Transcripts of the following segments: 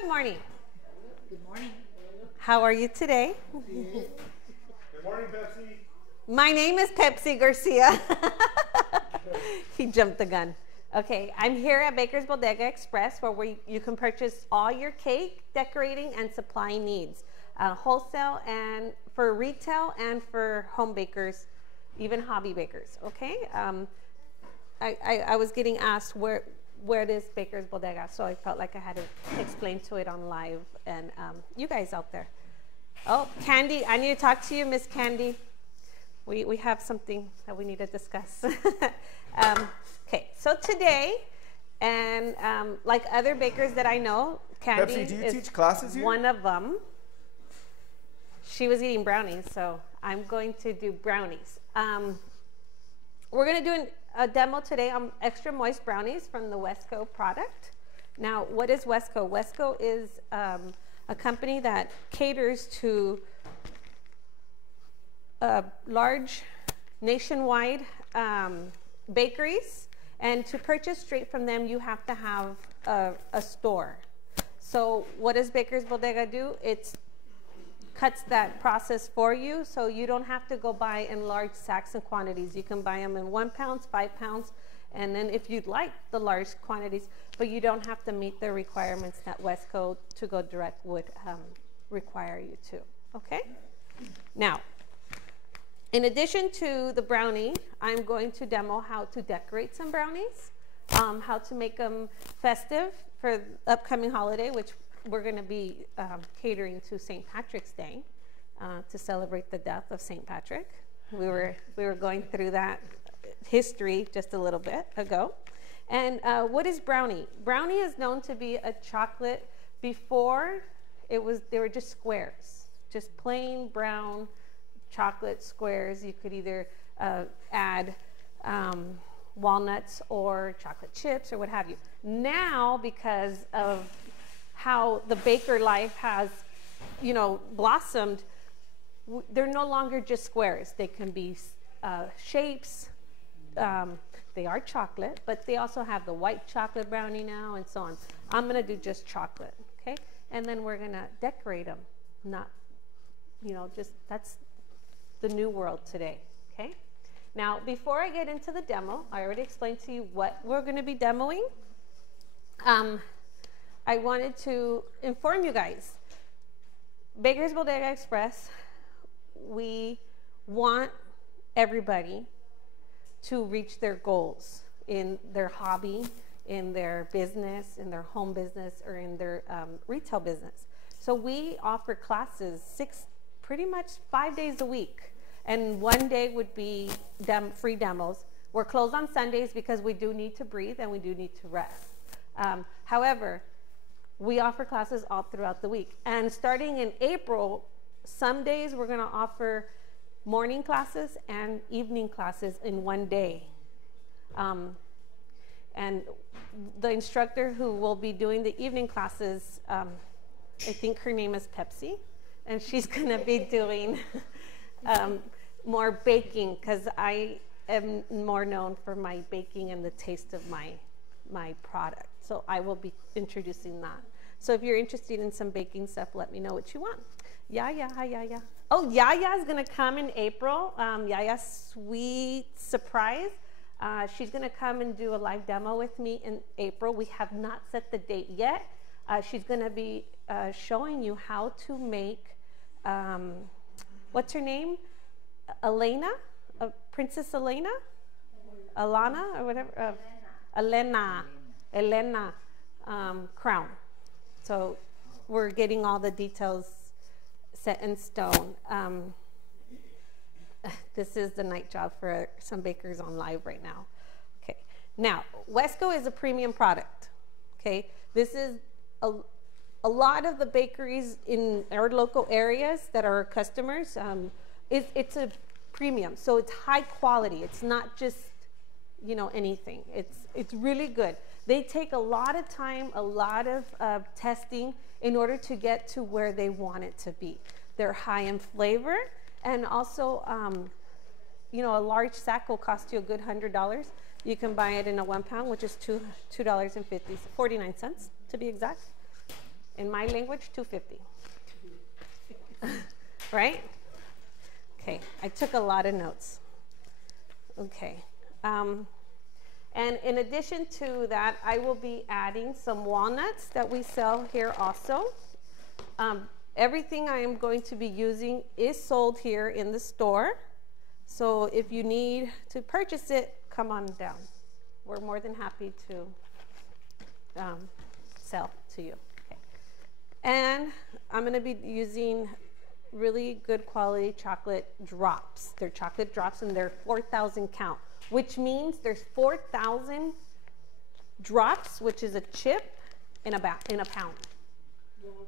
Good morning. Good morning. How are you today? Good morning, Pepsy. My name is Pepsy Garcia. He jumped the gun. Okay, I'm here at BakersBodega Express where you can purchase all your cake, decorating, and supply needs. Wholesale and for retail and for home bakers, even hobby bakers, okay? I was getting asked where is BakersBodega, so I felt like I had to explain to it on live and you guys out there. Oh, Candy, I need to talk to you, Miss Candy. We have something that we need to discuss. Okay, so today, and like other bakers that I know, Candy Pepsi, do you is teach classes here? one of them. She was eating brownies, so I'm going to do brownies. We're going to do a demo today on extra moist brownies from the Wesco product. Now, what is Wesco? Wesco is a company that caters to large nationwide bakeries, and to purchase straight from them, you have to have a store. So what does BakersBodega do? It cuts that process for you, so you don't have to go buy in large sacks and quantities. You can buy them in 1 pound, 5 pounds, and then if you'd like the large quantities, but you don't have to meet the requirements that Wesco to go direct would require you to, okay? Now, in addition to the brownie, I'm going to demo how to decorate some brownies, how to make them festive for the upcoming holiday, which we're going to be catering to St. Patrick's Day to celebrate the death of St. Patrick. We were going through that history just a little bit ago. And what is brownie? Brownie is known to be a chocolate. Before they were just squares, just plain brown chocolate squares. You could either add walnuts or chocolate chips or what have you. Now, because of how the baker life has, blossomed, they're no longer just squares. They can be shapes. They are chocolate, but they also have the white chocolate brownie now and so on. I'm going to do just chocolate, okay? And then we're going to decorate them. Not, that's the new world today, okay? Now, before I get into the demo, I already explained to you what we're going to be demoing. I wanted to inform you guys, BakersBodega Express, we want everybody to reach their goals in their hobby, in their business, in their home business, or in their retail business. So we offer classes pretty much 5 days a week. And 1 day would be free demos. We're closed on Sundays because we do need to breathe and we do need to rest. However, we offer classes all throughout the week. And starting in April, some days we're going to offer morning classes and evening classes in 1 day. And the instructor who will be doing the evening classes, I think her name is Pepsy, and she's going to be doing more baking, because I am more known for my baking and the taste of my product. So I will be introducing that. So if you're interested in some baking stuff, let me know what you want. Yaya, hi Yaya. Oh, Yaya is going to come in April. Yaya's sweet surprise. She's going to come and do a live demo with me in April. We have not set the date yet. She's going to be showing you how to make, what's her name? Elena? Princess Elena? Alana or whatever? Elena crown. So we're getting all the details set in stone. This is the night job for some bakers on live right now. Okay. Now, Wesco is a premium product. Okay. This is a lot of the bakeries in our local areas that are customers. It's a premium, so it's high quality. It's not just anything. It's really good. They take a lot of time, a lot of testing in order to get to where they want it to be. They're high in flavor, and also, a large sack will cost you a good $100. You can buy it in a 1 pound, which is $2.49 to be exact. In my language, 250. Right? Okay, I took a lot of notes. Okay. And in addition to that, I will be adding some walnuts that we sell here also. Everything I am going to be using is sold here in the store. So if you need to purchase it, come on down. We're more than happy to sell to you. Okay. And I'm going to be using really good quality chocolate drops. They're chocolate drops and they're 4,000 count, which means there's 4,000 drops, which is a chip in a pound.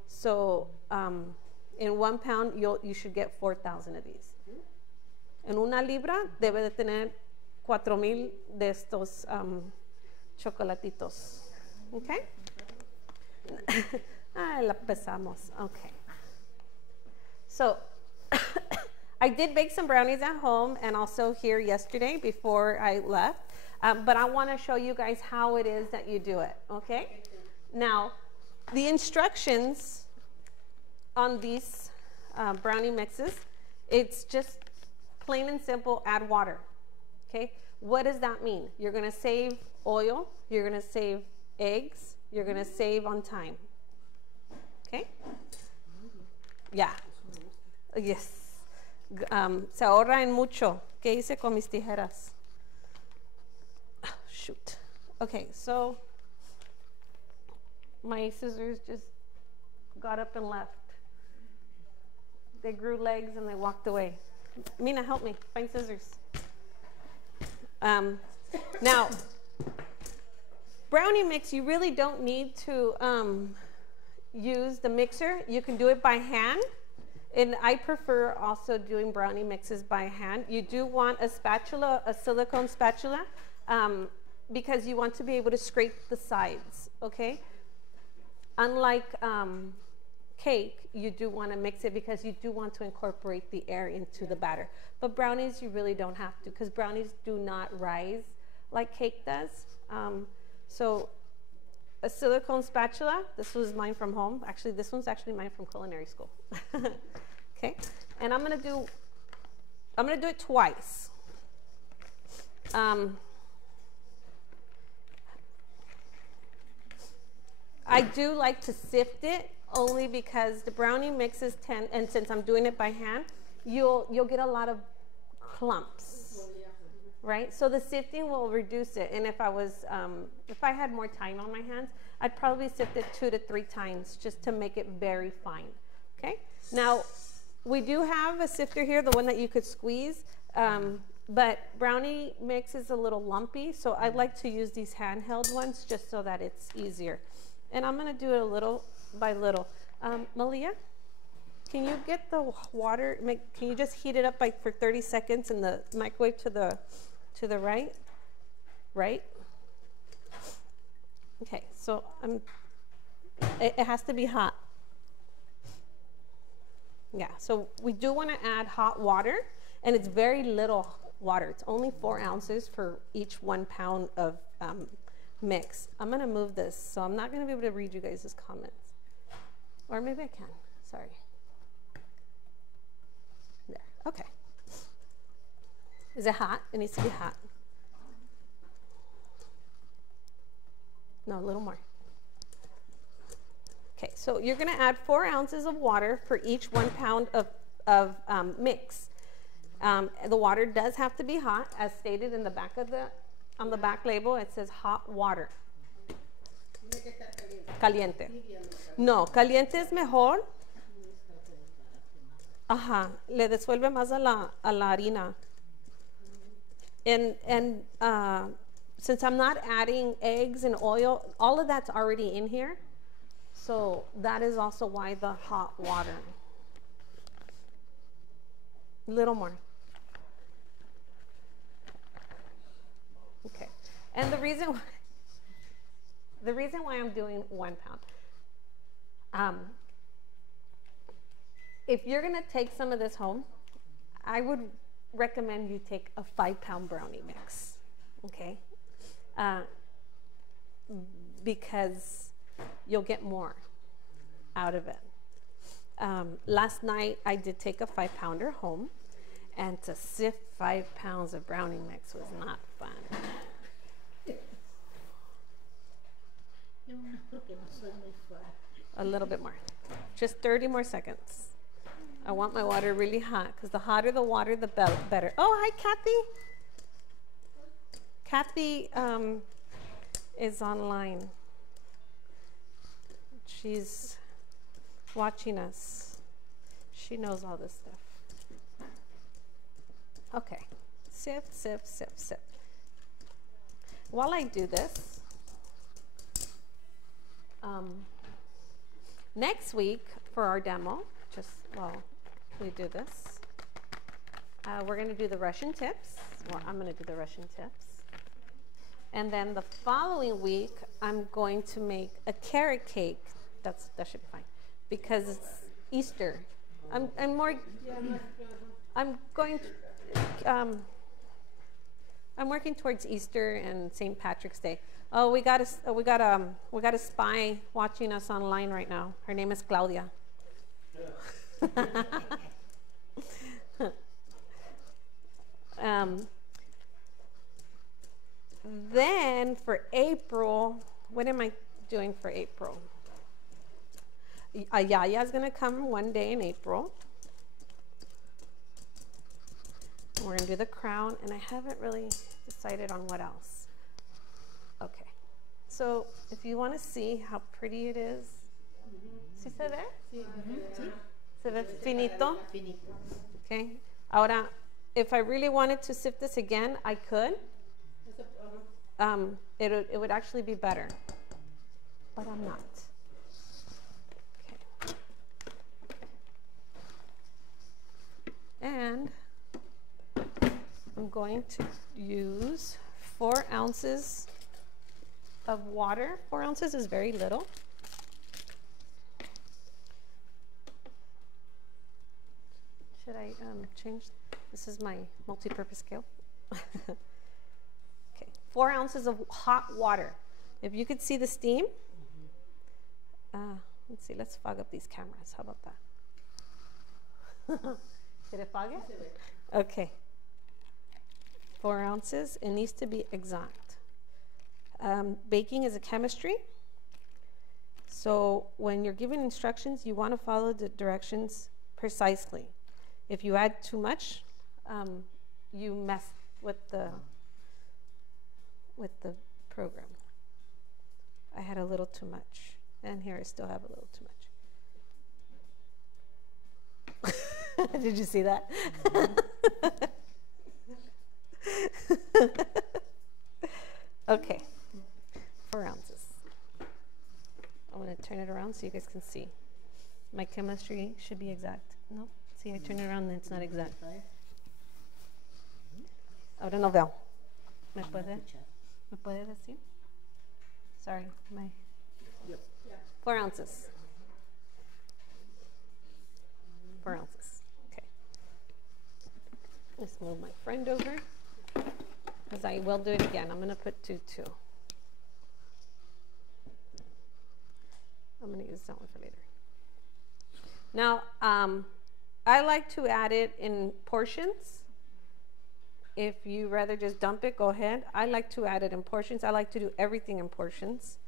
So in 1 pound, you should get 4,000 of these. En una libra debe de tener 4,000 de estos chocolatitos. Okay? La pesamos. Okay. So I did bake some brownies at home and also here yesterday before I left. But I want to show you guys how it is that you do it. Okay? Now, the instructions on these brownie mixes, it's just plain and simple, add water. Okay? What does that mean? You're going to save oil, you're going to save eggs, you're going to save on time. Okay? Yeah. Yes. Se ahorra en mucho. ¿Qué hice con mis tijeras? Oh, shoot. Okay, so my scissors just got up and left. They grew legs and they walked away. Mina, help me. Find scissors. Now, brownie mix, you really don't need to use the mixer. You can do it by hand. And I prefer also doing brownie mixes by hand. You do want a spatula, a silicone spatula, because you want to be able to scrape the sides, okay? Unlike cake, you do want to mix it because you do want to incorporate the air into the batter. But brownies, you really don't have to because brownies do not rise like cake does. So a silicone spatula, this was mine from home. Actually, this one's actually mine from culinary school. Okay, and I'm gonna do it twice. I do like to sift it only because the brownie mixes tend, and since I'm doing it by hand, you'll get a lot of clumps, right? So the sifting will reduce it. And if I had more time on my hands, I'd probably sift it 2 to 3 times just to make it very fine. Okay. Now we do have a sifter here, the one that you could squeeze. But brownie mix is a little lumpy, so I like to use these handheld ones just so that it's easier. And I'm going to do it a little by little. Malia, can you get the water? Can you just heat it up for 30 seconds in the microwave to the right? Right? Okay, so it has to be hot. Yeah, so we do want to add hot water, and it's very little water. It's only 4 ounces for each 1 pound of mix. I'm going to move this, so I'm not going to be able to read you guys' comments. Or maybe I can. Sorry. There. Okay. Is it hot? It needs to be hot. No, a little more. Okay, so you're going to add 4 ounces of water for each 1 pound of mix. The water does have to be hot, as stated in the back on the back label. It says hot water. Caliente. No, caliente es mejor. Ajá, le disuelve más a la harina. And since I'm not adding eggs and oil, all of that's already in here. So that is also why the hot water. A little more. Okay. And the reason why I'm doing 1 pound, if you're going to take some of this home, I would recommend you take a 5-pound brownie mix, okay? Because you'll get more. out of it. Last night, I did take a 5-pounder home, and to sift 5 pounds of brownie mix was not fun. A little bit more. Just 30 more seconds. I want my water really hot, because the hotter the water, the better. Oh, hi, Kathy. Kathy is online. She's watching us. She knows all this stuff. Okay. Sift, sift, sift, sift. While I do this, next week for our demo, just while we do this, we're going to do the Russian tips. Well, I'm going to do the Russian tips. And then the following week, I'm going to make a carrot cake. That should be fine, because it's Easter. I'm working towards Easter and St. Patrick's Day. Oh, we got a spy watching us online right now. Her name is Claudia. Then for April, what am I doing for April? Yaya is going to come one day in April. We're going to do the crown, and I haven't really decided on what else. Okay. So if you want to see how pretty it is, ¿sí se ve? Se ve finito? Okay. Ahora, if I really wanted to sift this again, I could. It would actually be better, but I'm not. Okay. And I'm going to use 4 ounces of water. 4 ounces is very little. Should I change? This is my multi-purpose scale. Okay, 4 ounces of hot water. If you could see the steam. Let's see, let's fog up these cameras. How about that? Did it fog it? Okay. 4 ounces. It needs to be exact. Baking is a chemistry. So when you're given instructions, you want to follow the directions precisely. If you add too much, you mess with the program. I had a little too much, and here I still have a little too much. Did you see that? Okay, 4 ounces. I'm going to turn it around so you guys can see. My chemistry should be exact. No, see, I turn it around and it's not exact. Ahora no veo. ¿Me puede decir? Sorry, 4 ounces. 4 ounces. Okay. Let's move my friend over, because I will do it again. I'm going to put 2, too. I'm going to use that one for later. Now, I like to add it in portions. If you rather just dump it, go ahead. I like to add it in portions. I like to do everything in portions.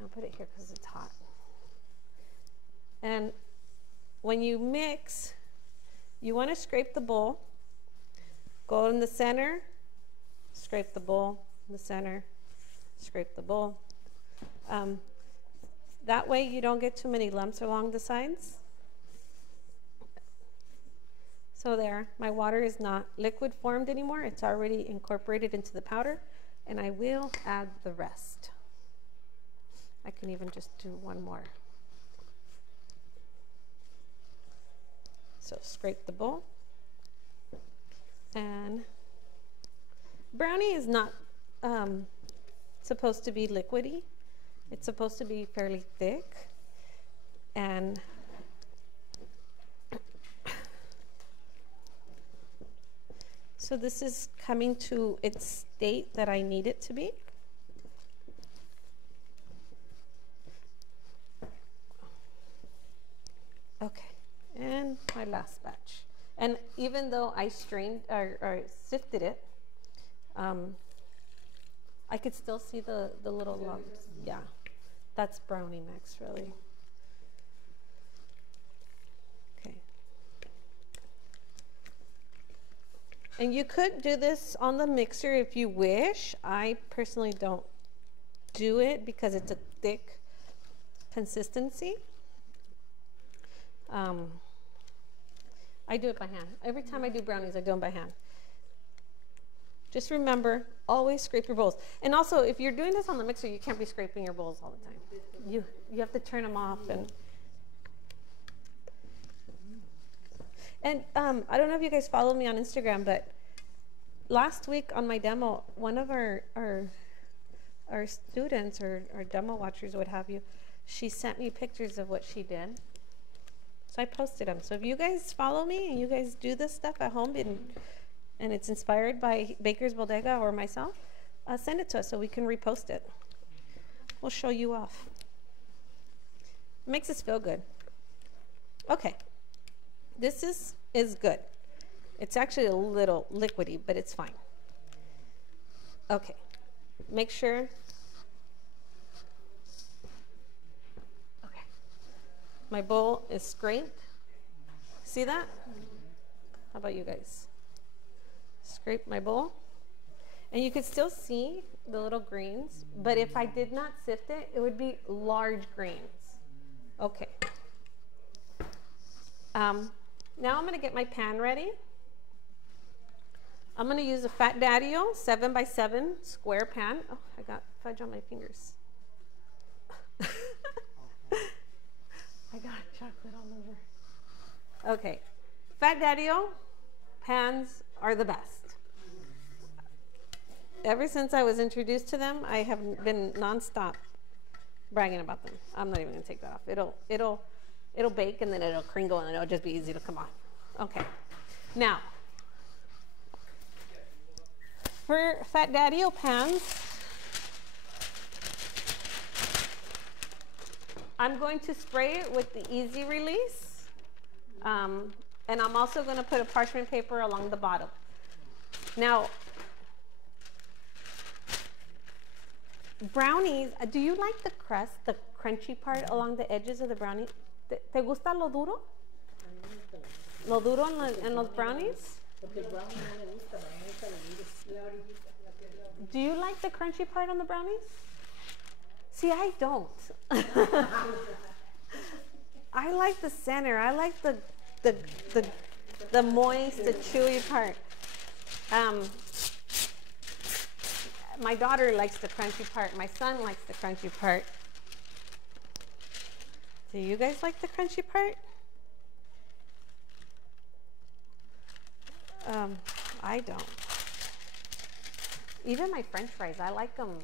I'll put it here because it's hot. And when you mix, you want to scrape the bowl. Go in the center, scrape the bowl, in the center, scrape the bowl. That way you don't get too many lumps along the sides. So there, my water is not liquid formed anymore. It's already incorporated into the powder, and I will add the rest. I can even just do one more. So scrape the bowl. And brownie is not supposed to be liquidy. It's supposed to be fairly thick. And so this is coming to its state that I need it to be. last batch. And even though I strained or sifted it, I could still see the little lumps. Yeah, that's brownie mix, really. Okay. And you could do this on the mixer if you wish. I personally don't do it because it's a thick consistency. I do it by hand. Every time I do brownies, I do them by hand. Just remember, always scrape your bowls. And also, if you're doing this on the mixer, you can't be scraping your bowls all the time. You have to turn them off. And I don't know if you guys follow me on Instagram, but last week on my demo, one of our students or our demo watchers, what have you, she sent me pictures of what she did. So I posted them. So if you guys follow me and you guys do this stuff at home and it's inspired by Baker's Bodega or myself, send it to us so we can repost it. We'll show you off. It makes us feel good. Okay. This is good. It's actually a little liquidy, but it's fine. Okay. Make sure. Okay. My bowl is scraped. See that? How about you guys? Scrape my bowl. And you could still see the little grains, but if I did not sift it, it would be large grains. Okay. Now I'm going to get my pan ready. I'm going to use a Fat Daddy-O 7x7 square pan. Oh, I got fudge on my fingers. I got chocolate all over. Okay. Fat Daddy-O pans are the best. Ever since I was introduced to them, I have been nonstop bragging about them. I'm not even going to take that off. It'll bake and then it'll crinkle and it'll just be easy to come off. Okay. Now, for Fat Daddy-O pans, I'm going to spray it with the easy release. And I'm also going to put a parchment paper along the bottom. Now, brownies, do you like the crust, the crunchy part along the edges of the brownie? ¿Te gusta lo duro? ¿Lo duro en los brownies? Do you like the crunchy part on the brownies? See, I don't. I like the center. I like the moist, the chewy part. My daughter likes the crunchy part. My son likes the crunchy part. Do you guys like the crunchy part? I don't. Even my French fries, I like them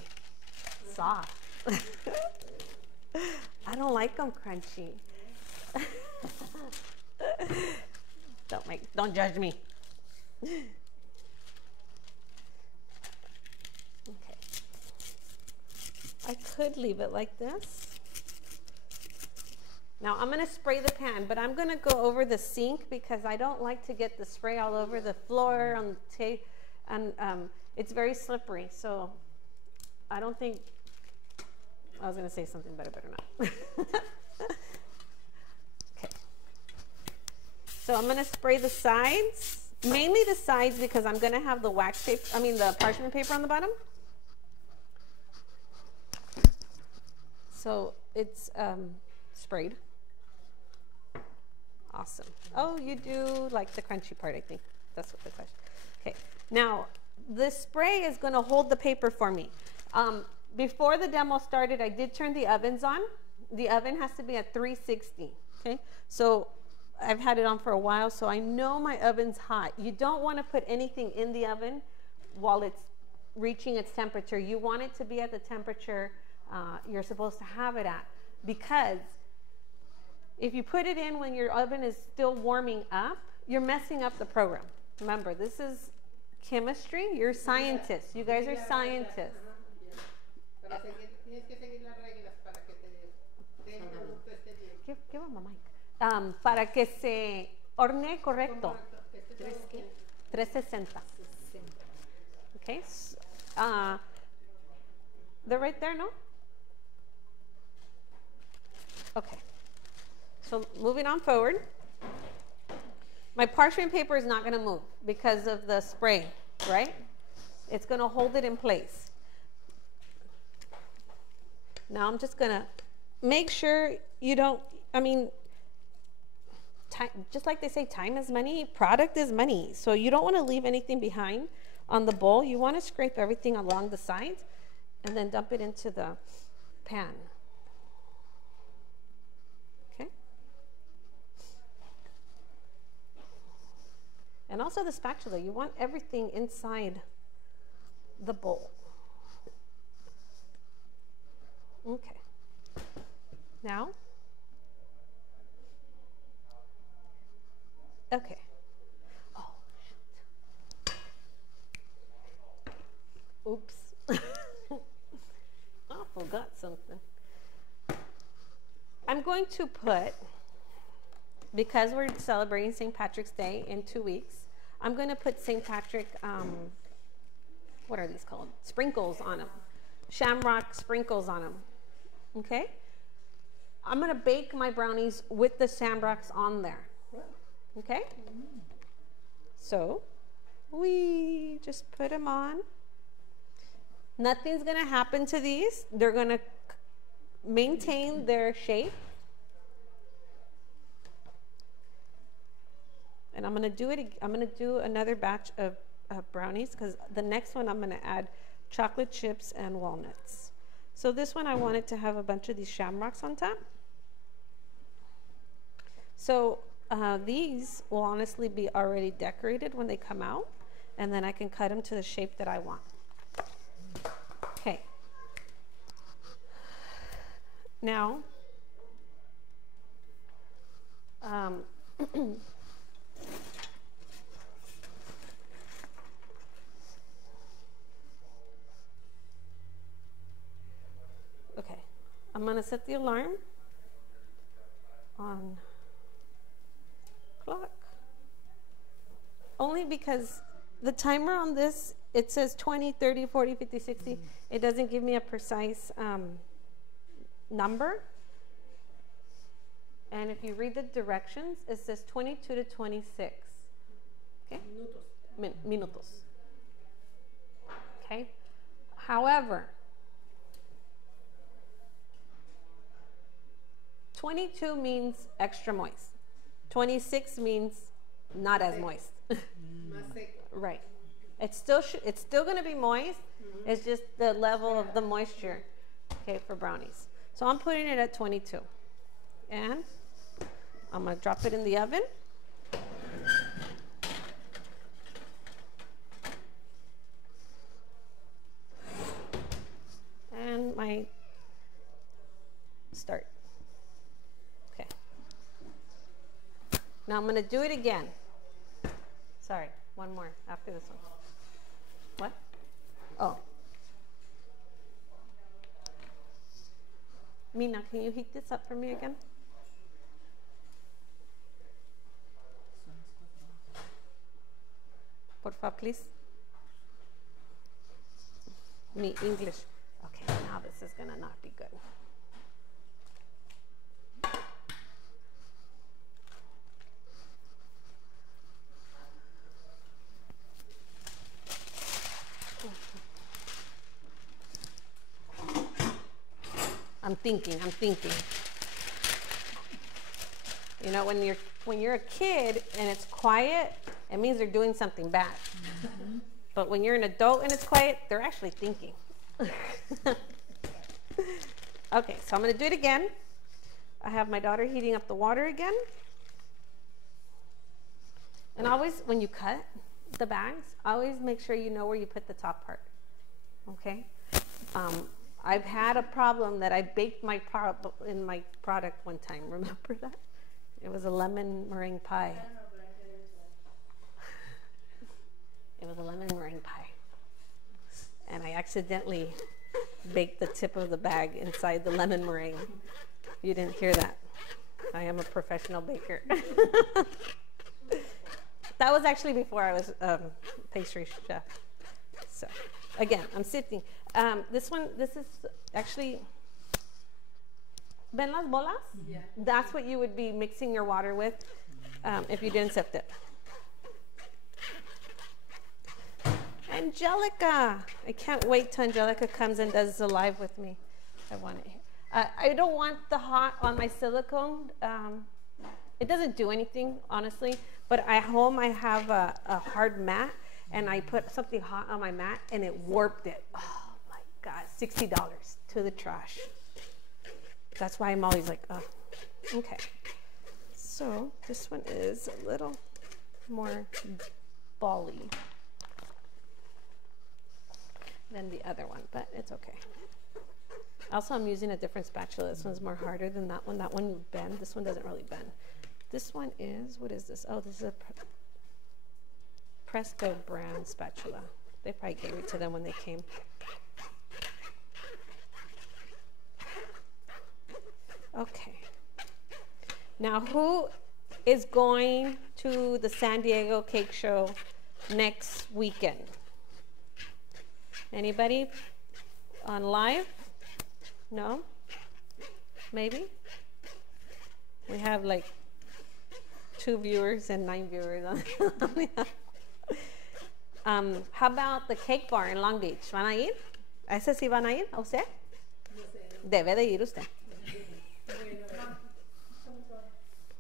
soft. I don't like them crunchy. Don't judge me. Okay. I could leave it like this. Now I'm going to spray the pan, but I'm going to go over the sink because I don't like to get the spray all over the floor, on the tape, and it's very slippery. So I don't think, I was going to say something, but I better not. Okay. So I'm going to spray the sides, mainly the sides because I'm going to have the wax paper, the parchment paper on the bottom. So it's sprayed. Awesome. Oh, you do like the crunchy part, I think. That's what the question. Okay. Now, the spray is going to hold the paper for me. Before the demo started, I did turn the ovens on. The oven has to be at 360. Okay. So I've had it on for a while, so I know my oven's hot. You don't want to put anything in the oven while it's reaching its temperature. You want it to be at the temperature you're supposed to have it at, because if you put it in when your oven is still warming up, you're messing up the program. Remember, this is chemistry. You're scientists. You guys are scientists. Give him a mic. Para que se Horneé, correcto. 360. Okay. They're right there, no? Okay. So moving on forward. My parchment paper is not going to move because of the spray, right? It's going to hold it in place. Now I'm just going to make sure you don't, I mean, time, just like they say, time is money, product is money. So you don't want to leave anything behind on the bowl. You want to scrape everything along the sides and then dump it into the pan. Okay? And also the spatula, you want everything inside the bowl. Okay. Now, okay. Oh, shoot. Oops. I forgot something. I'm going to put, because we're celebrating St. Patrick's Day in 2 weeks, I'm going to put St. Patrick, what are these called? Sprinkles on them. Shamrock sprinkles on them. Okay? I'm going to bake my brownies with the shamrocks on there. Okay? So, we just put them on. Nothing's going to happen to these. They're going to maintain their shape. And I'm going to do it. I'm going to do another batch of brownies because the next one I'm going to add chocolate chips and walnuts. So this one I wanted to have a bunch of these shamrocks on top. So these will honestly be already decorated when they come out, and then I can cut them to the shape that I want. Okay. Now, okay, I'm going to set the alarm on clock. Only because the timer on this, it says 20, 30, 40, 50, 60. It doesn't give me a precise number. And if you read the directions, it says 22 to 26. Okay? Minutos. Okay? However, 22 means extra moist. 26 means not as moist. Right. It's still going to be moist. It's just the level of the moisture, okay, for brownies. So I'm putting it at 22. And I'm going to drop it in the oven. And my start. Okay. Now I'm going to do it again. Sorry, one more after this one. What? Oh. Mina, can you heat this up for me again? Porfa, please. Me, English. Okay, now this is gonna not be good. I'm thinking. You know, when you're a kid and it's quiet, it means they're doing something bad. Mm-hmm. But when you're an adult and it's quiet, they're actually thinking. Okay, so I'm going to do it again. I have my daughter heating up the water again. And always, when you cut the bags, always make sure you know where you put the top part. Okay? I've had a problem that I baked in my product one time. Remember that? It was a lemon meringue pie. It was a lemon meringue pie. And I accidentally baked the tip of the bag inside the lemon meringue. You didn't hear that. I am a professional baker. That was actually before I was pastry chef. So, again, I'm sifting. This is actually, ¿ven las bolas? Yeah. That's what you would be mixing your water with if you didn't sift it. Angelica. I can't wait till Angelica comes and does the live with me. I want it. I don't want the hot on my silicone. It doesn't do anything, honestly, but at home I have a hard mat, and I put something hot on my mat, and it warped it. Oh, my God, $60 to the trash. That's why I'm always like, oh, okay. So this one is a little more bally than the other one, but it's okay. Also, I'm using a different spatula. This one's more harder than that one. That one would bend. This one doesn't really bend. This one is, what is this? Oh, this is a Presto brand spatula. They probably gave it to them when they came. Okay. Now, who is going to the San Diego Cake Show next weekend? Anybody on live? No? Maybe? We have like 2 viewers and 9 viewers. How about the cake bar in Long Beach? ¿Van a ir? ¿A ese sí van a ir? ¿A usted? Debe de ir usted.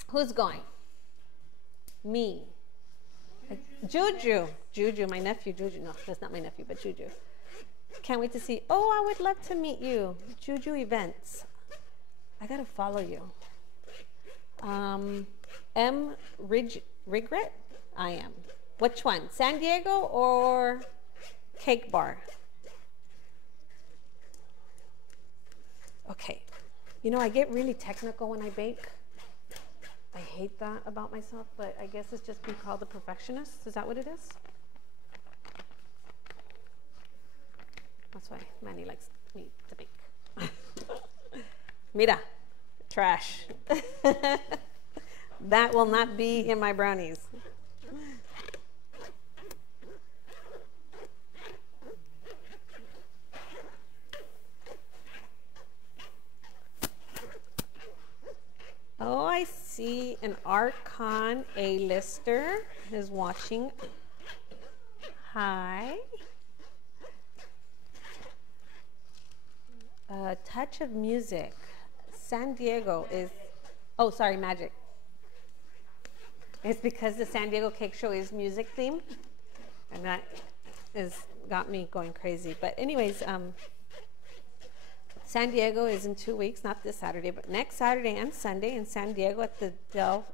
Who's going? Me. Juju. Juju, my nephew, Juju. No, that's not my nephew, but Juju. Can't wait to see. Oh, I would love to meet you. Juju Events. I gotta follow you. Regret? I am. Which one? San Diego or Cake Bar? Okay. You know, I get really technical when I bake. I hate that about myself, but I guess it's just being called a perfectionist. Is that what it is? That's why Manny likes me to bake. Mira, trash. That will not be in my brownies. Oh, I see an Archon A-lister is watching. Hi. Touch of Music. San Diego is, oh, sorry, Magic. It's because the San Diego Cake Show is music themed, and that is got me going crazy. But anyways, San Diego is in 2 weeks, not this Saturday, but next Saturday and Sunday in San Diego at the Del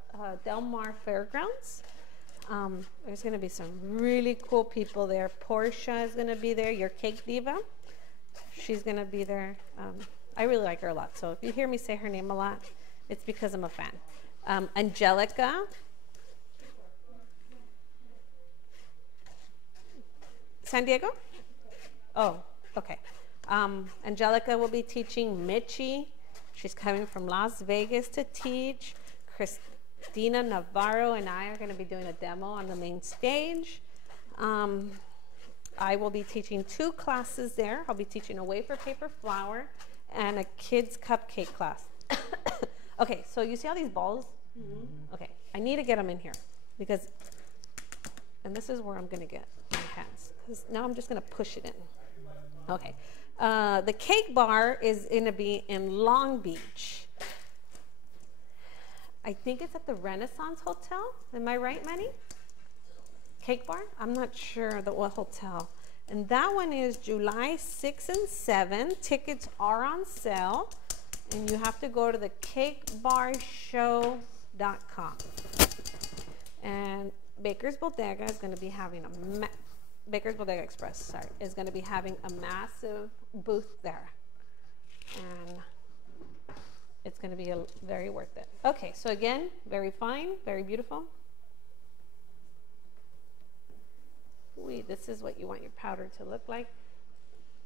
Mar Fairgrounds. There's going to be some really cool people there. Portia is going to be there, your cake diva. She's going to be there. I really like her a lot, so if you hear me say her name a lot, it's because I'm a fan. Angelica. San Diego? Oh, okay. Angelica will be teaching. Mitchie, she's coming from Las Vegas to teach. Christina Navarro and I are going to be doing a demo on the main stage. I will be teaching 2 classes there. I'll be teaching a wafer paper flour and a kids cupcake class. Okay, so you see all these balls? Mm-hmm. Okay, I need to get them in here because, and this is where I'm going to get my hands. Because now I'm just going to push it in. Okay. The cake bar is going to be in Long Beach. I think it's at the Renaissance Hotel. Am I right, Manny? Cake bar? I'm not sure what hotel. And that one is July 6 and 7. Tickets are on sale. And you have to go to the cakebarshow.com. And Baker's Bodega is going to be having Baker's Bodega Express, sorry, is going to be having a massive booth there. And it's going to be very worth it. Okay, so again, very fine, very beautiful. This is what you want your powder to look like.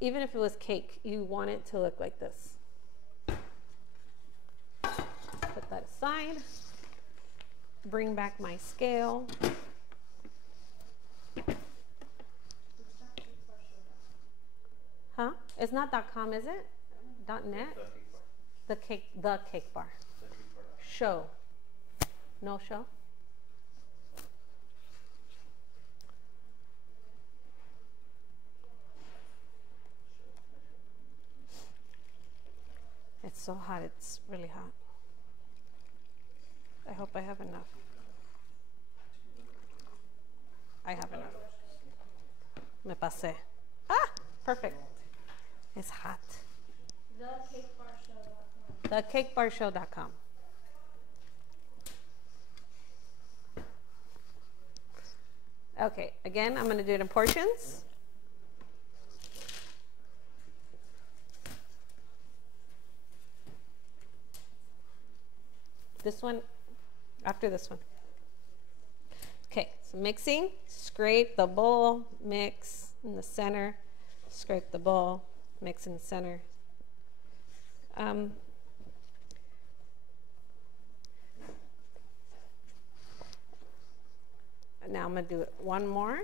Even if it was cake, you want it to look like this. Put that aside. Bring back my scale. It's not .com, is it? .net? The cake bar. Show. No show? It's so hot, it's really hot. I hope I have enough. I have enough. Me pasé. Ah, perfect. It's hot. TheCakeBarShow.com. Okay, again, I'm going to do it in portions. This one, after this one. Okay, so mixing, scrape the bowl, mix in the center, scrape the bowl, mix in the center. Now I'm going to do it one more.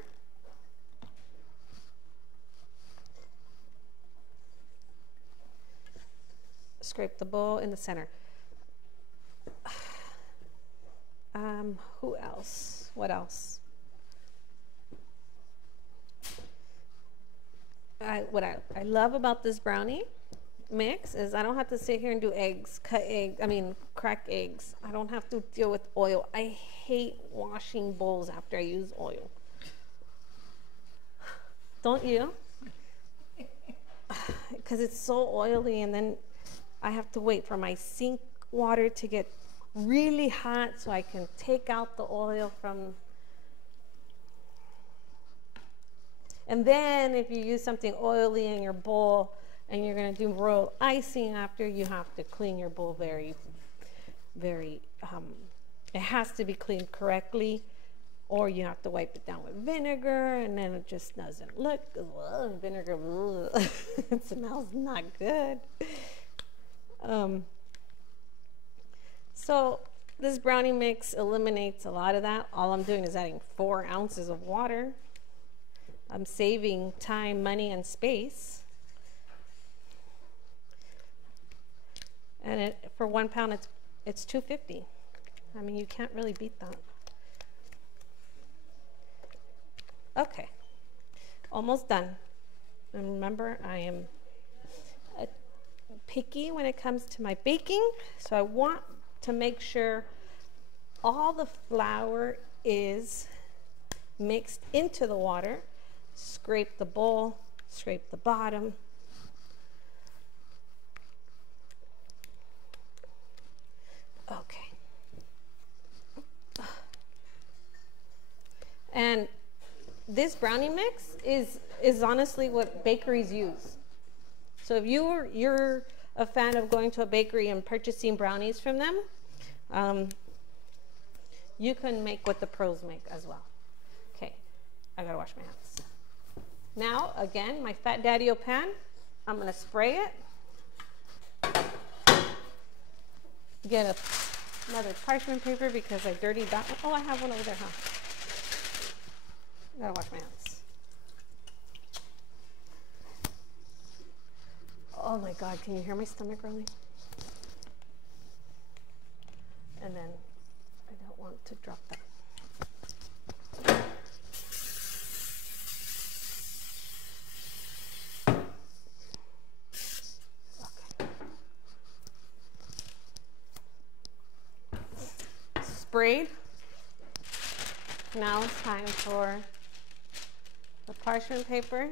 Scrape the bowl in the center. Who else? What else? What I love about this brownie mix is I don't have to sit here and do eggs, crack eggs. I don't have to deal with oil. I hate washing bowls after I use oil. Don't you? Because it's so oily, and then I have to wait for my sink water to get really hot so I can take out the oil from. And then if you use something oily in your bowl and you're going to do royal icing after, you have to clean your bowl very, very, it has to be cleaned correctly, or you have to wipe it down with vinegar, and then it just doesn't look, vinegar, it smells not good. So this brownie mix eliminates a lot of that. All I'm doing is adding 4 ounces of water. I'm saving time, money, and space. And for 1 pound, it's $2.50. I mean, you can't really beat that. Okay, almost done. And remember, I am picky when it comes to my baking, so I want to make sure all the flour is mixed into the water. Scrape the bowl, scrape the bottom. Okay. And this brownie mix is honestly what bakeries use. So if you're a fan of going to a bakery and purchasing brownies from them, you can make what the pros make as well. Okay, I gotta wash my hands. Now, again, my Fat Daddy-O pan, I'm gonna spray it. Get another parchment paper because I dirtied that one. Oh, I have one over there, huh? I gotta wash my hands. Oh my God, can you hear my stomach growling? And then I don't want to drop that. Okay. Sprayed. Now it's time for the parchment paper.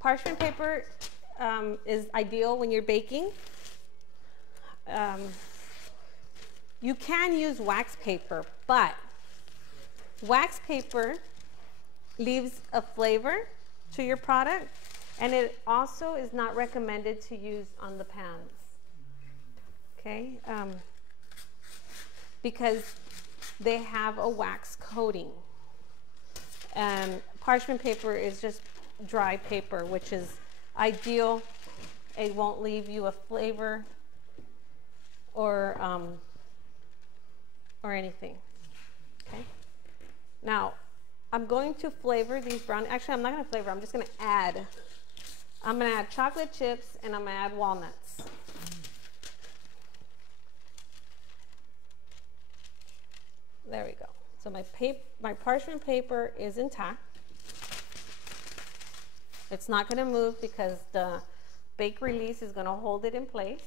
Parchment paper is ideal when you're baking. You can use wax paper, but wax paper leaves a flavor to your product, and it also is not recommended to use on the pans. Okay? Because they have a wax coating. And parchment paper is just dry paper, which is ideal. It won't leave you a flavor or anything. Okay. I'm going to flavor these brownies. Actually, I'm not going to flavor. I'm just going to add. I'm going to add chocolate chips and I'm going to add walnuts. There we go. So my parchment paper is intact. It's not going to move because the bake release is going to hold it in place.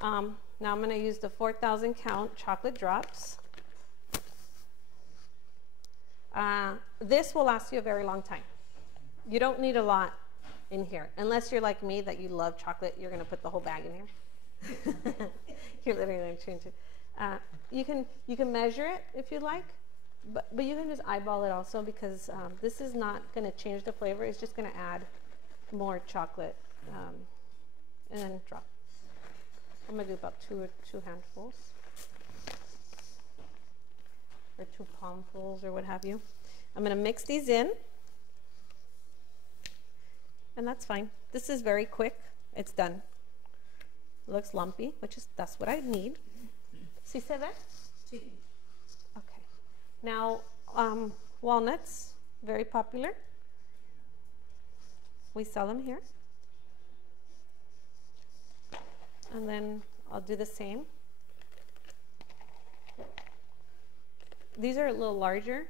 Now I'm going to use the 4,000 count chocolate drops. This will last you a very long time. You don't need a lot in here. Unless you're like me that you love chocolate, you're going to put the whole bag in here. You're literally going to change it. You can measure it if you like, but you can just eyeball it also because this is not going to change the flavor. It's just going to add more chocolate and then drop. I'm going to do about two handfuls or 2 palmfuls or what have you. I'm going to mix these in, and that's fine. This is very quick. It's done. It looks lumpy, that's what I need. ¿Sí se ve? Sí. Okay. Now, walnuts, very popular. We sell them here. And then I'll do the same. These are a little larger,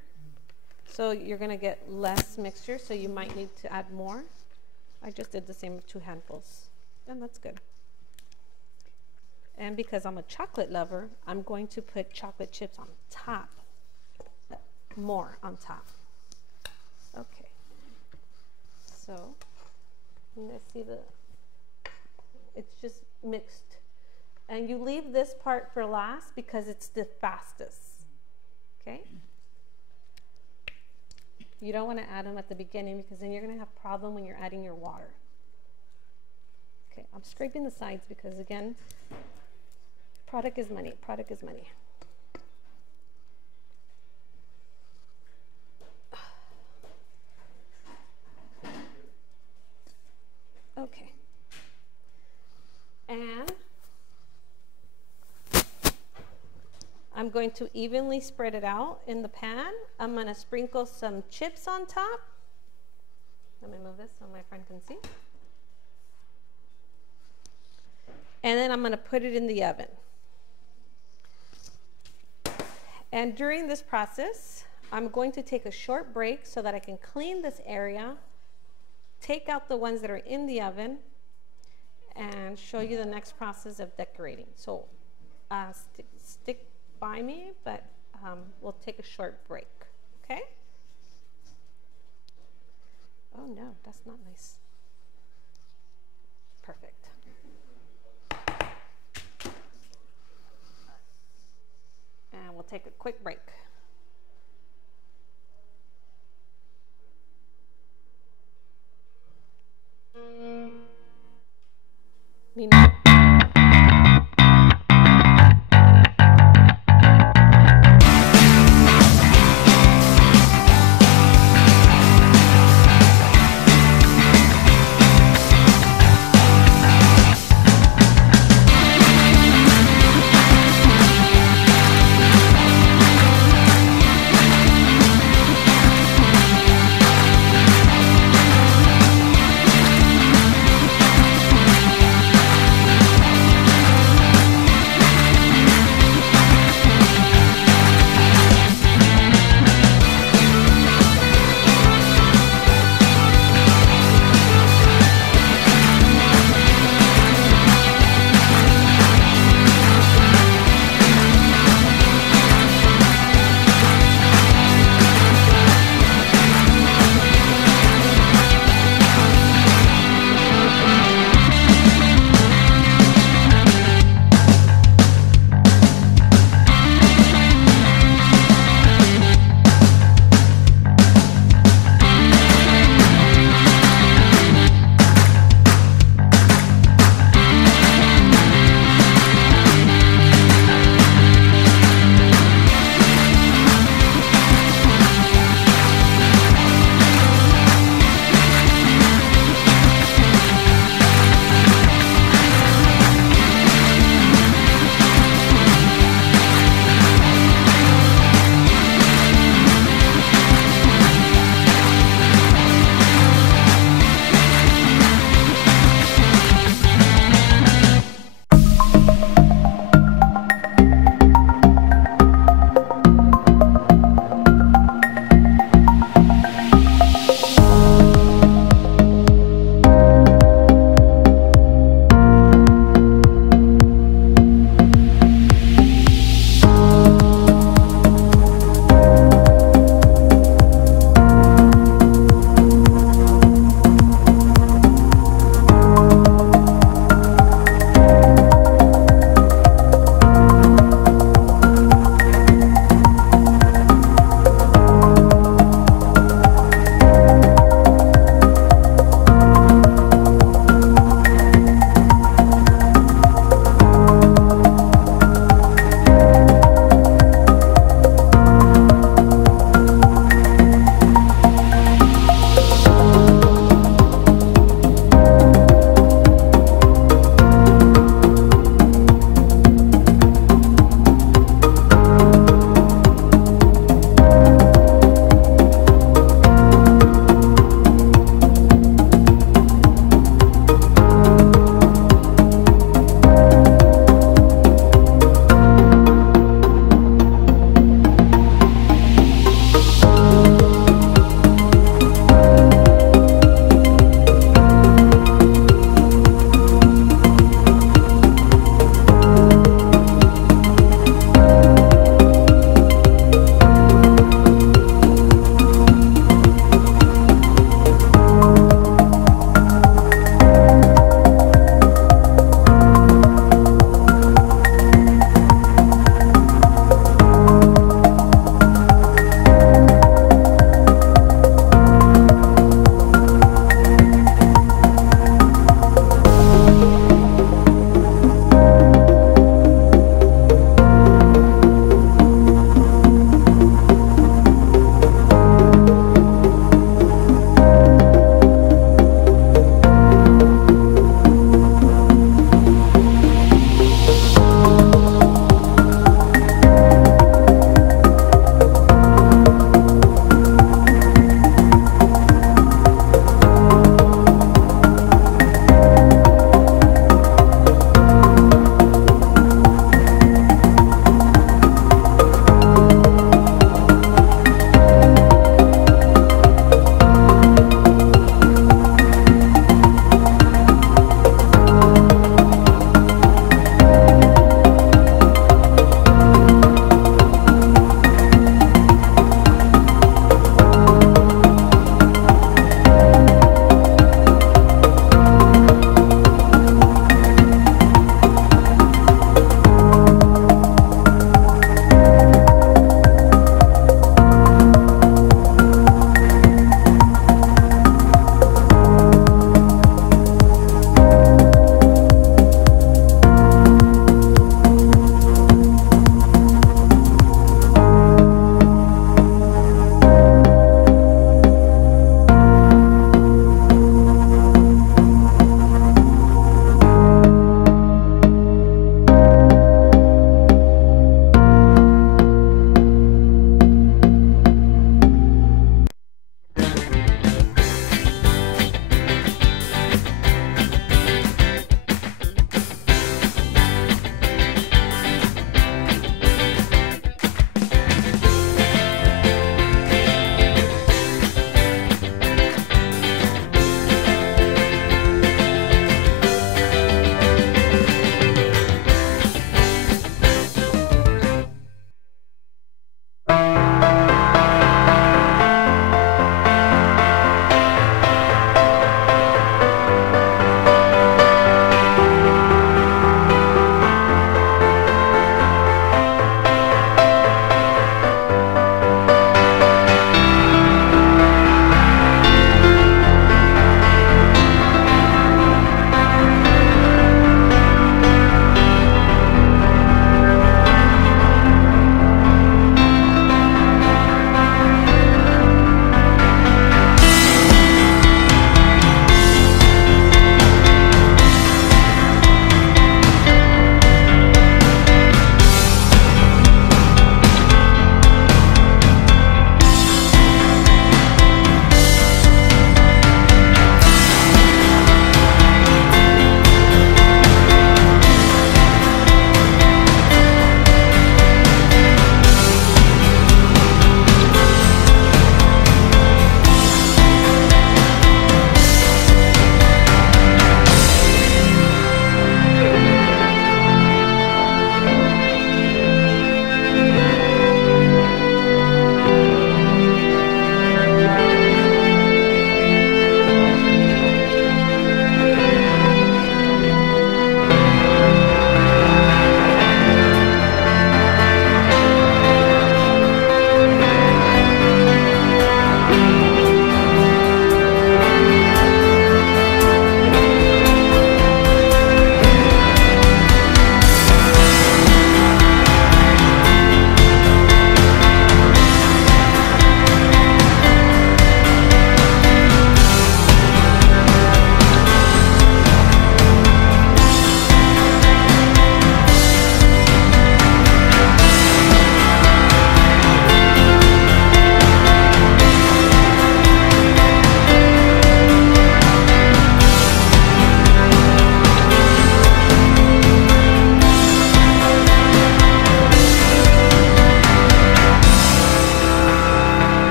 so you're going to get less mixture, so you might need to add more. I just did the same with 2 handfuls, and that's good. And because I'm a chocolate lover, I'm going to put chocolate chips on top, more on top. Okay, so let's see it's just mixed. And you leave this part for last because it's the fastest, okay? You don't want to add them at the beginning because then you're going to have a problem when you're adding your water. Okay, I'm scraping the sides because again, product is money. Product is money. Okay. And I'm going to evenly spread it out in the pan. I'm going to sprinkle some chips on top. Let me move this so my friend can see. And then I'm going to put it in the oven. And during this process, I'm going to take a short break so that I can clean this area, take out the ones that are in the oven, and show you the next process of decorating. So stick by me, but we'll take a short break, okay? Oh no, that's not nice. Perfect. And we'll take a quick break.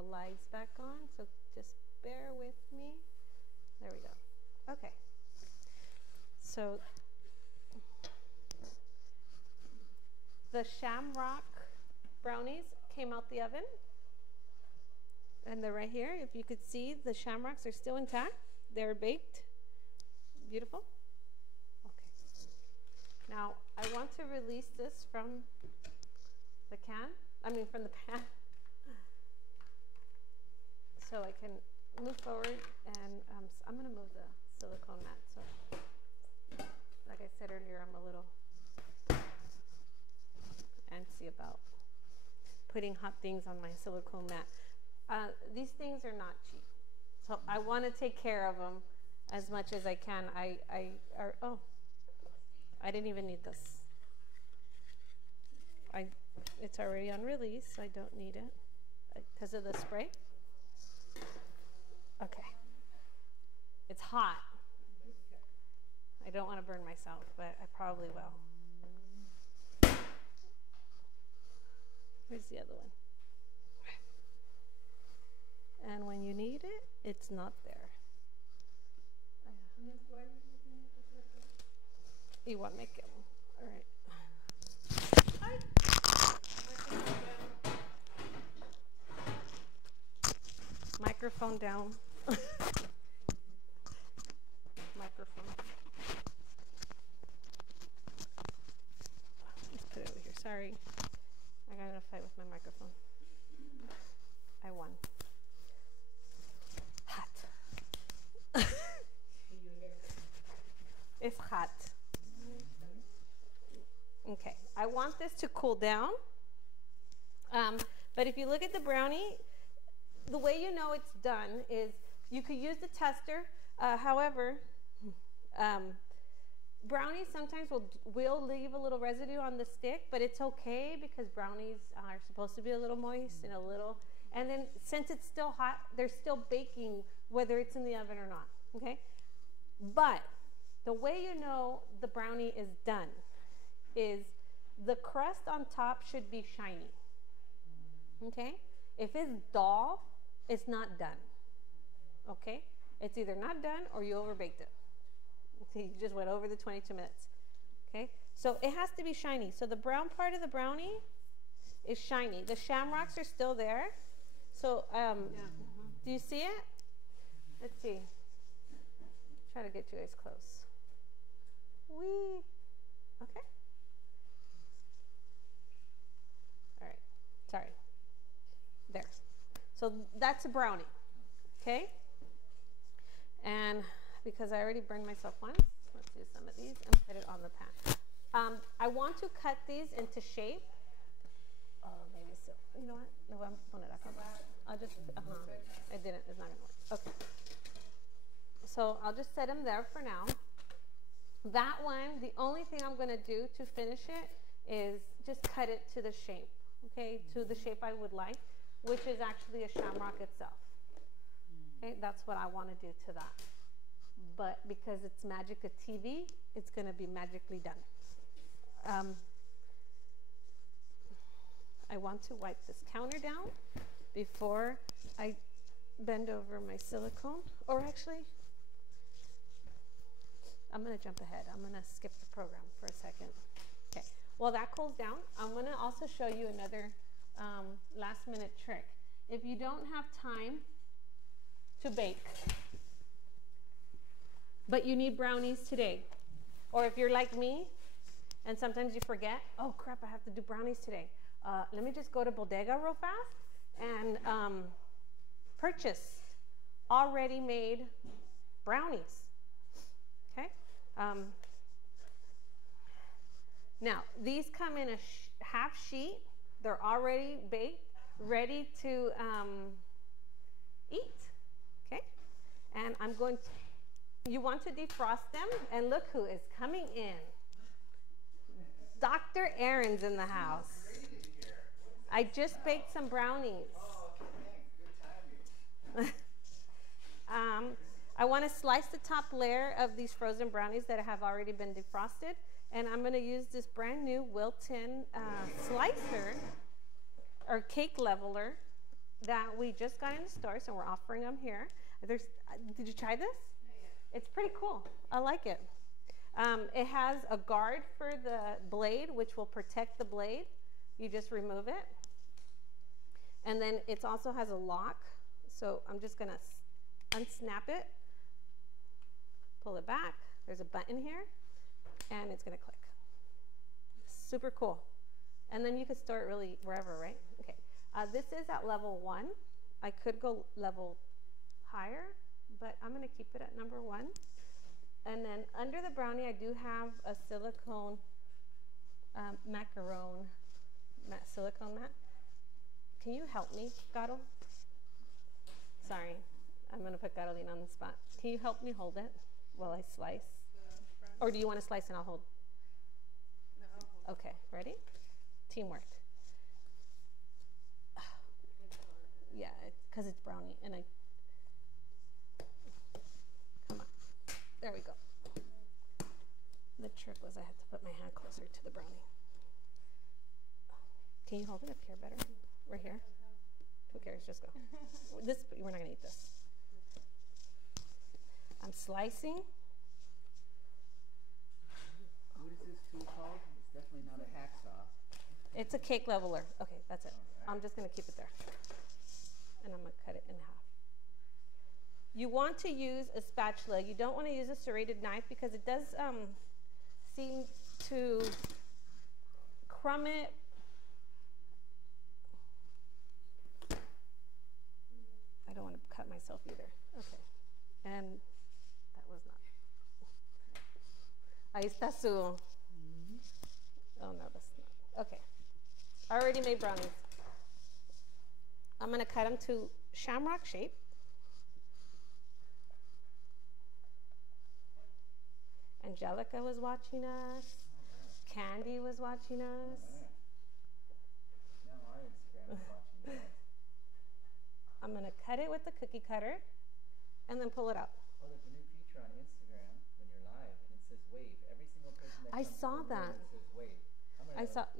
the lights back on, so just bear with me. There we go. Okay. So the shamrock brownies came out the oven. And they're right here. If you could see, the shamrocks are still intact. They're baked. Beautiful. Okay. Now, I want to release this from the from the pan. So I can move forward, and I'm going to move the silicone mat. So, like I said earlier, I'm a little antsy about putting hot things on my silicone mat. These things are not cheap, so I want to take care of them as much as I can. Oh, I didn't even need this. It's already on release, so I don't need it because of the spray. Okay. It's hot. I don't want to burn myself, but I probably will. Where's the other one? And when you need it, it's not there. You want to make it? All right. Microphone down. Microphone. Let's put it over here. Sorry. I got in a fight with my microphone. I won. Hot. It's hot. Okay. I want this to cool down. But if you look at the brownie, the way you know it's done is you could use the tester. However, brownies sometimes will leave a little residue on the stick, but it's okay because brownies are supposed to be a little moist and then since it's still hot, they're still baking whether it's in the oven or not, okay? But the way you know the brownie is done is the crust on top should be shiny, okay? If it's dull, it's not done, okay? It's either not done or you overbaked it. So you just went over the 22 minutes, okay? So it has to be shiny. So the brown part of the brownie is shiny. The shamrocks are still there. So do you see it? Let's see. Try to get you guys close. Okay. All right. Sorry. There. So that's a brownie, okay? And because I already burned myself once, let's do some of these and put it on the pan. I want to cut these into shape. Oh, maybe so. You know what? No, I'm putting it up. I'll just, I didn't, it's not gonna work. Okay. So I'll just set them there for now. That one, the only thing I'm gonna do to finish it is just cut it to the shape, okay? To the shape I would like, which is actually a shamrock itself. Okay, that's what I want to do to that. But because it's magic of TV, it's going to be magically done. I want to wipe this counter down before I bend over my silicone. Or actually, I'm going to jump ahead. I'm going to skip the program for a second. Okay, while that cools down, I'm going to also show you another last minute trick. If you don't have time to bake, but you need brownies today, or if you're like me and sometimes you forget, oh crap, I have to do brownies today. Let me just go to Bodega real fast and purchase already made brownies. Okay. Now these come in a half sheet. They're already baked, ready to eat. Okay. And I'm going to, you want to defrost them, and look who is coming in. Dr. Aaron's in the house. I just baked some brownies. I want to slice the top layer of these frozen brownies that have already been defrosted, and I'm going to use this brand new Wilton slicer or cake leveler that we just got in the store, so we're offering them here. Did you try this? Not yet. It's pretty cool. I like it. It has a guard for the blade, which will protect the blade. You just remove it. And then it also has a lock. So I'm just gonna unsnap it, pull it back. There's a button here, and it's gonna click. Super cool. And then you can store it really wherever, right? Okay. This is at level 1. I could go level higher, but I'm gonna keep it at number 1. And then under the brownie, I do have a silicone silicone mat. Can you help me, Garo? Sorry, I'm gonna put Carolina on the spot. Can you help me hold it while I slice? Or do you want to slice and I'll hold? No, I'll hold. Okay, ready? Teamwork. Yeah, because it's brownie, and I. Come on, there we go. The trick was I had to put my hand closer to the brownie. Can you hold it up here better? Right here? Who cares? Just go. This, we're not gonna eat this. I'm slicing. What is this tool called? It's definitely not a hacksaw. It's a cake leveler. Okay, that's it. Right. I'm just gonna keep it there. And I'm gonna cut it in half. You want to use a spatula. You don't want to use a serrated knife because it does seem to crumb it. I don't want to cut myself either. Okay. And that was not. Ahí está su. Oh no, that's not. Okay. I already made brownies. I'm going to cut them to shamrock shape. Angelica was watching us. Right. Candy was watching us. Right. Now our Instagram is watching us. I'm going to cut it with the cookie cutter and then pull it out. Oh, there's a new feature on Instagram when you're live and it says wave. Every single person that I comes saw to the that. room, it says wave.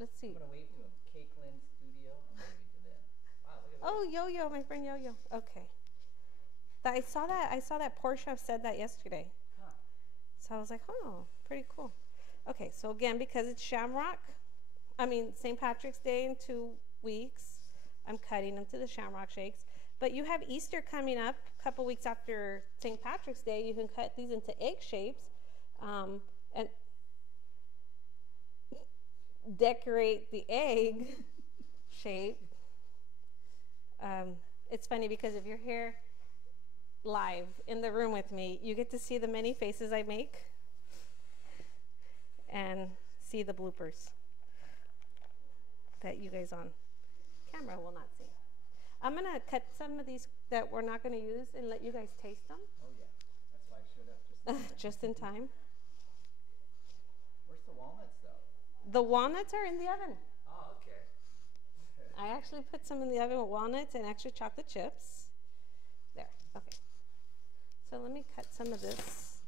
Let's see. I'm going to wave to him. Cakeland Studio, I'm waving to them. Wow, look at that. Oh, Yo-Yo, my friend Yo-Yo. Okay. I saw that Portia said that yesterday. Huh. So I was like, oh, pretty cool. Okay, so again, because it's St. Patrick's Day in 2 weeks, I'm cutting them to the shamrock shapes. But you have Easter coming up a couple weeks after St. Patrick's Day. You can cut these into egg shapes and decorate the egg shape. It's funny because if you're here live in the room with me, you get to see the many faces I make and see the bloopers that you guys on camera will not see. I'm going to cut some of these that we're not going to use and let you guys taste them. Oh, yeah. That's why I showed up just in time. Where's the walnuts, though? The walnuts are in the oven. Oh, okay. I actually put some in the oven with walnuts and extra chocolate chips. There. Okay. So let me cut some of this.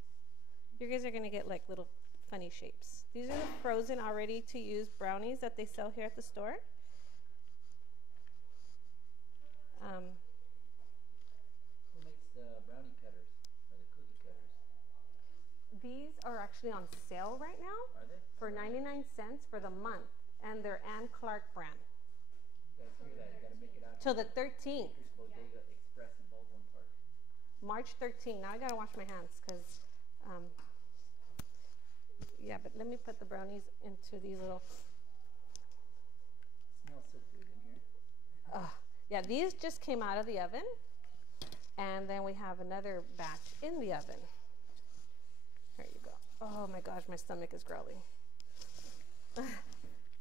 You guys are going to get like little funny shapes. These are the frozen already to use brownies that they sell here at the store. Who makes the brownie cutters or the cookie cutters? These are actually on sale right now. Are they? For 99 cents for the month, and they're Ann Clark brand. You guys hear that? You got to make it out. Till the 13th. BakersBodega Express in Baldwin Park. March 13th. Now I gotta wash my hands because, yeah. But let me put the brownies into these little. Smells so good in here. Yeah, these just came out of the oven, and then we have another batch in the oven. There you go. Oh my gosh, my stomach is growling.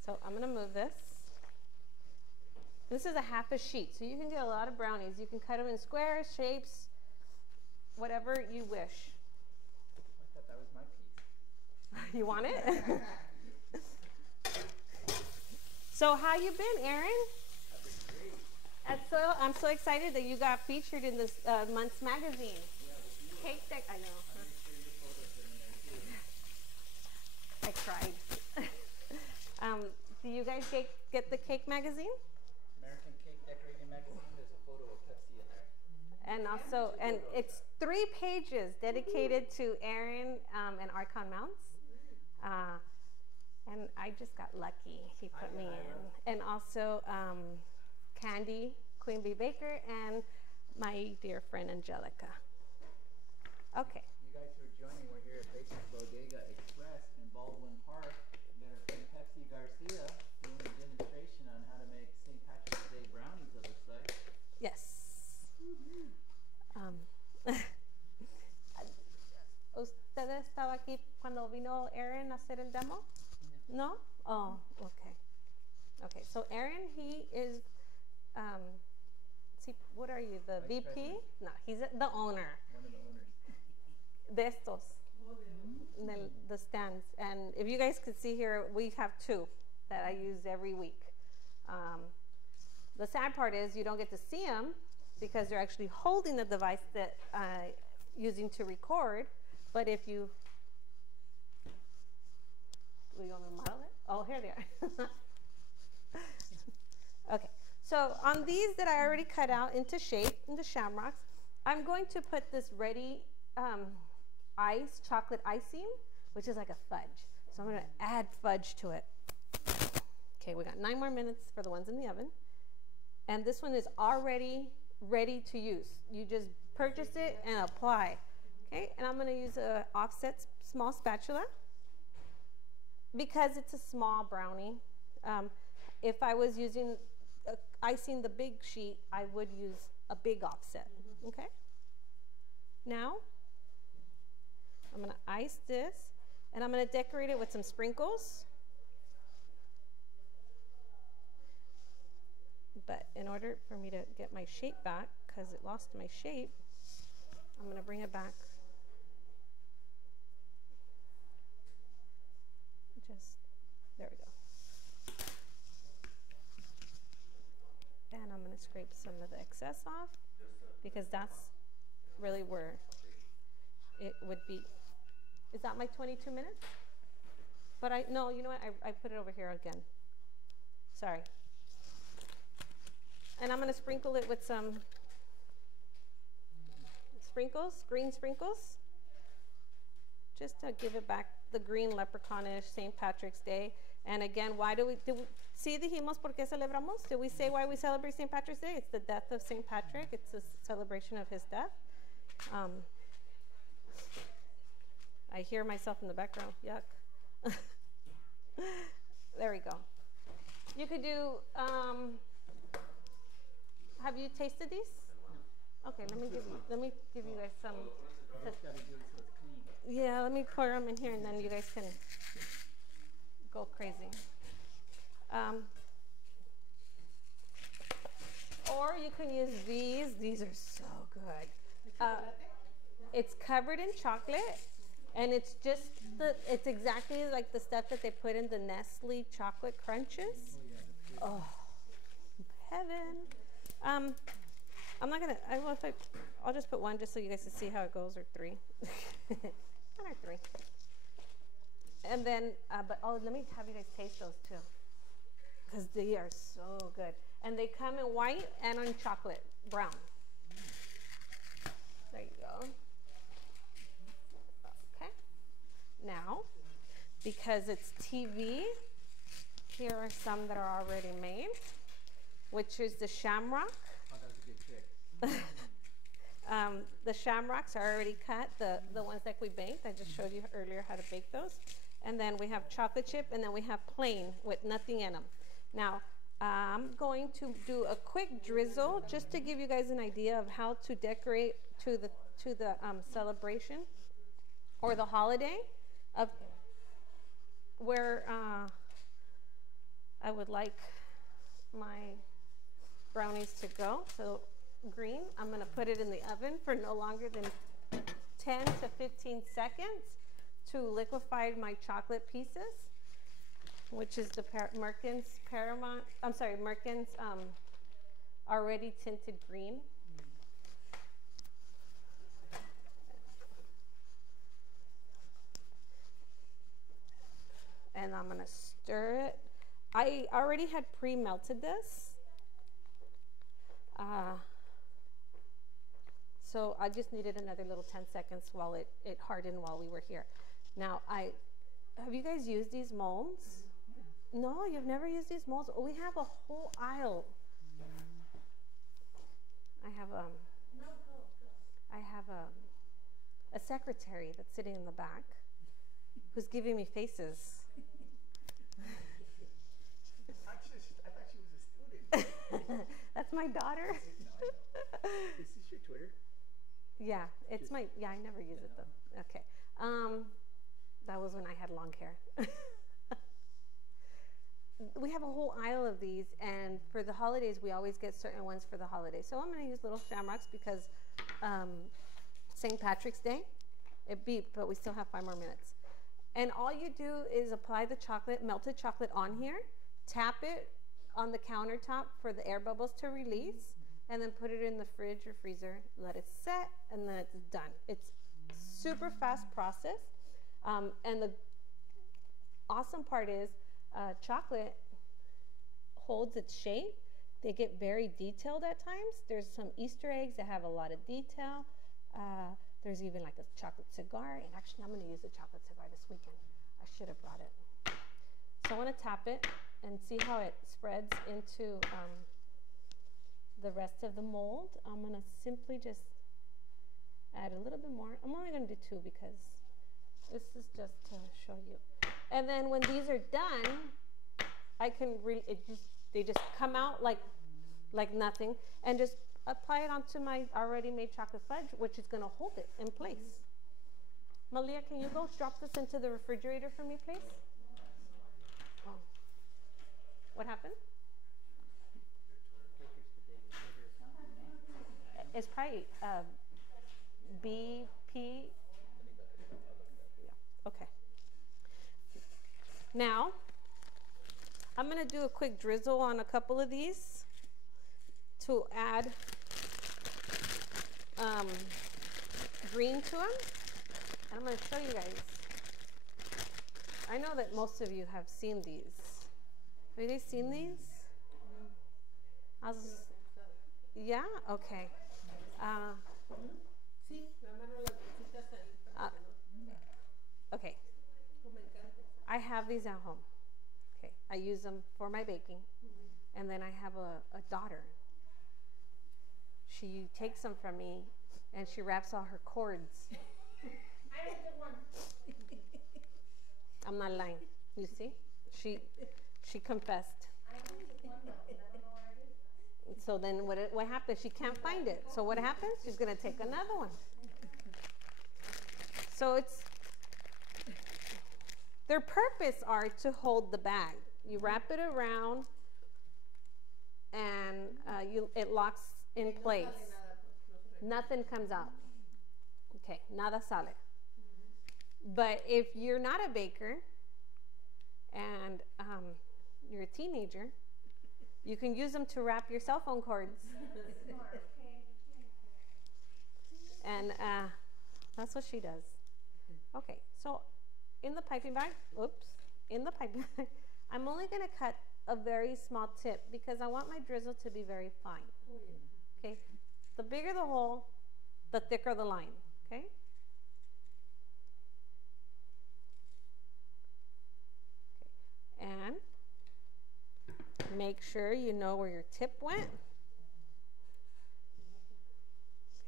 So I'm gonna move this. This is a half a sheet, so you can get a lot of brownies. You can cut them in squares, shapes, whatever you wish. I thought that was my piece. You want it? So how you been, Aaron? I've been great. I'm so excited that you got featured in this month's magazine. Yeah, with you. Cake deck, I know. I made sure your photos are in there too. I cried. Do you guys get the cake magazine? American Cake Decorating Magazine. There's a photo of Pepsy in there. And also, and it's 3 pages dedicated to Aaron and Archon mounts. And I just got lucky. He put me in. And also Candy, Queen Bee Baker, and my dear friend Angelica. Okay. You guys who are joining, we're here at BakersBodega Express in Baldwin Park. We got our friend Pepsy Garcia doing a demonstration on how to make St. Patrick's Day brownies, it looks like. Yes. ¿Usted estaba aquí cuando vino Aaron a hacer el demo? No? Oh, okay. Okay, so Aaron, he is, see, what are you, the Vice VP? President. No, he's the owner. One of the owners. De estos, the stands. And if you guys could see here, we have 2 that I use every week. The sad part is you don't get to see them because they're actually holding the device that using to record. But if you, do you want me to model it? Oh, here they are. Okay, so on these that I already cut out into shape, into shamrocks, I'm going to put this ready chocolate icing, which is like a fudge. So I'm going to add fudge to it. Okay, we got 9 more minutes for the ones in the oven. And this one is already ready to use. You just purchase it and apply. Okay, and I'm going to use a offset small spatula because it's a small brownie. If I was using icing the big sheet, I would use a big offset. Okay. Now I'm going to ice this, and I'm going to decorate it with some sprinkles. But in order for me to get my shape back, because it lost my shape, I'm going to bring it back. Just, there we go. And I'm going to scrape some of the excess off, because that's really where it would be. Is that my 22 minutes? But no, you know what? I put it over here again. Sorry. And I'm going to sprinkle it with some sprinkles, green sprinkles, just to give it back the green leprechaunish St. Patrick's Day. And again, why do we sí dijimos por qué celebramos? Did we say why we celebrate St. Patrick's Day? It's the death of St. Patrick. It's a celebration of his death. I hear myself in the background. Yuck. There we go. You could do, have you tasted these? Okay, let me give you guys some. Yeah, let me pour them in here and then you guys can go crazy. Or you can use these. These are so good. It's covered in chocolate, and it's just it's exactly like the stuff that they put in the Nestle chocolate crunches. Oh, heaven. I'm not gonna. I'll just put one just so you guys can see how it goes, or 3. 1 or 3. And then, but let me have you guys taste those too, because they are so good. And they come in white and on chocolate brown. There you go. Okay. Now, because it's TV, here are some that are already made, which is the shamrock. Oh, that was a good trick. The shamrocks are already cut, the ones that we baked. I just showed you earlier how to bake those. And then we have chocolate chip, and then we have plain with nothing in them. Now, I'm going to do a quick drizzle just to give you guys an idea of how to decorate to the celebration or the holiday of where I would like my brownies to go. So green, I'm going to put it in the oven for no longer than 10 to 15 seconds to liquefy my chocolate pieces, which is the Merkin's already tinted green. And I'm gonna stir it. I already had pre-melted this. So I just needed another little 10 seconds while it hardened while we were here. Now, have you guys used these molds? No, you've never used these molds? Oh, we have a whole aisle. I have a secretary that's sitting in the back who's giving me faces. Actually, I thought she was a student. That's my daughter. Is this your Twitter? Yeah, I never use it though. Okay. That was when I had long hair. We have a whole aisle of these, and for the holidays, we always get certain ones for the holidays. So I'm going to use little shamrocks because St. Patrick's Day. It beeped, but we still have 5 more minutes. And all you do is apply the chocolate, melted chocolate on here, tap it on the countertop for the air bubbles to release, and then put it in the fridge or freezer, let it set, and then it's done. It's super fast process. And the awesome part is chocolate holds its shape. They get very detailed at times. There's some Easter eggs that have a lot of detail. There's even like a chocolate cigar. And actually, I'm going to use a chocolate cigar this weekend. I should have brought it. So I want to tap it and see how it spreads into the rest of the mold. I'm going to simply just add a little bit more. I'm only going to do 2 because this is just to show you. And then when these are done, I can they just come out like nothing, and just apply it onto my already made chocolate fudge, which is going to hold it in place. Malia, can you go drop this into the refrigerator for me, please? Oh. What happened? It's probably BP. Yeah. Okay. Now, I'm going to do a quick drizzle on a couple of these to add green to them. And I'm going to show you guys. I know that most of you have seen these. Have you guys seen these? Yeah? Okay. Okay. I have these at home. Okay. I use them for my baking. And then I have a daughter. She takes them from me and she wraps all her cords. I did one. I'm not lying. You see? She confessed. I only did one though, and I don't know where it is. So then what happens? She can't find it. So what happens? She's going to take another one. So their purpose are to hold the bag. You wrap it around and it locks in place. Nothing comes out. Okay, nada sale. But if you're not a baker and you're a teenager, you can use them to wrap your cell phone cords. And that's what she does. Okay, so in the piping bag, I'm only going to cut a very small tip because I want my drizzle to be very fine. Okay, the bigger the hole, the thicker the line. Okay. And make sure you know where your tip went.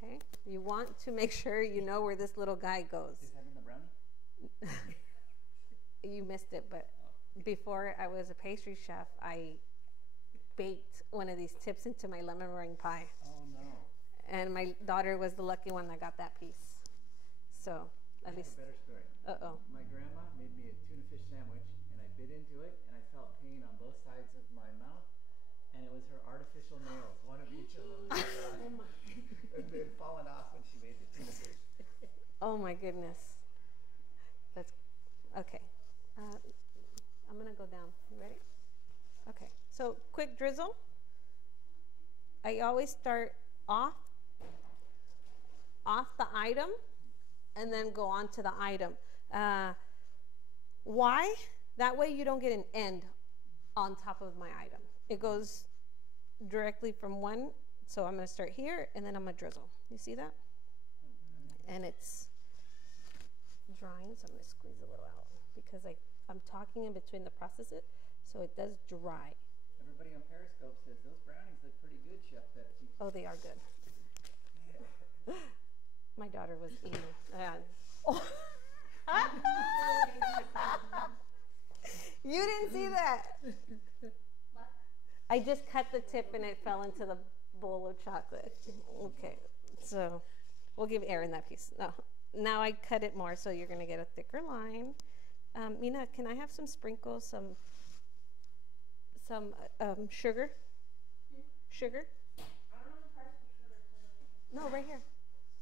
Okay, you want to make sure you know where this little guy goes. Is that in the brownie? You missed it, but before I was a pastry chef, I baked one of these tips into my lemon meringue pie. Oh no. And my daughter was the lucky one that got that piece. So at least. A better story. Uh-oh. My grandma made me a tuna fish sandwich, and I bit into it, and I felt pain on both sides of my mouth, and it was her artificial nails, one of each of them. And they had fallen off when she made the tuna fish. Oh my goodness. That's okay. I'm gonna go down. You ready? Okay. So quick drizzle. I always start off the item and then go on to the item. Why? That way you don't get an end on top of my item. It goes directly from one. So I'm going to start here and then I'm going to drizzle. You see that? and it's drying, so I'm gonna squeeze a little out because I'm talking in between the processes, so it does dry. Everybody on Periscope says those brownies look pretty good, Chef Pepsi. Oh, they are good. My daughter was eating. Oh. You didn't see that. I just cut the tip and it fell into the bowl of chocolate. Okay, so we'll give Aaron that piece. No, now I cut it more, so you're gonna get a thicker line. Mina, can I have some sprinkles, some sugar? Sugar? I don't know the price of sugar. No, right here.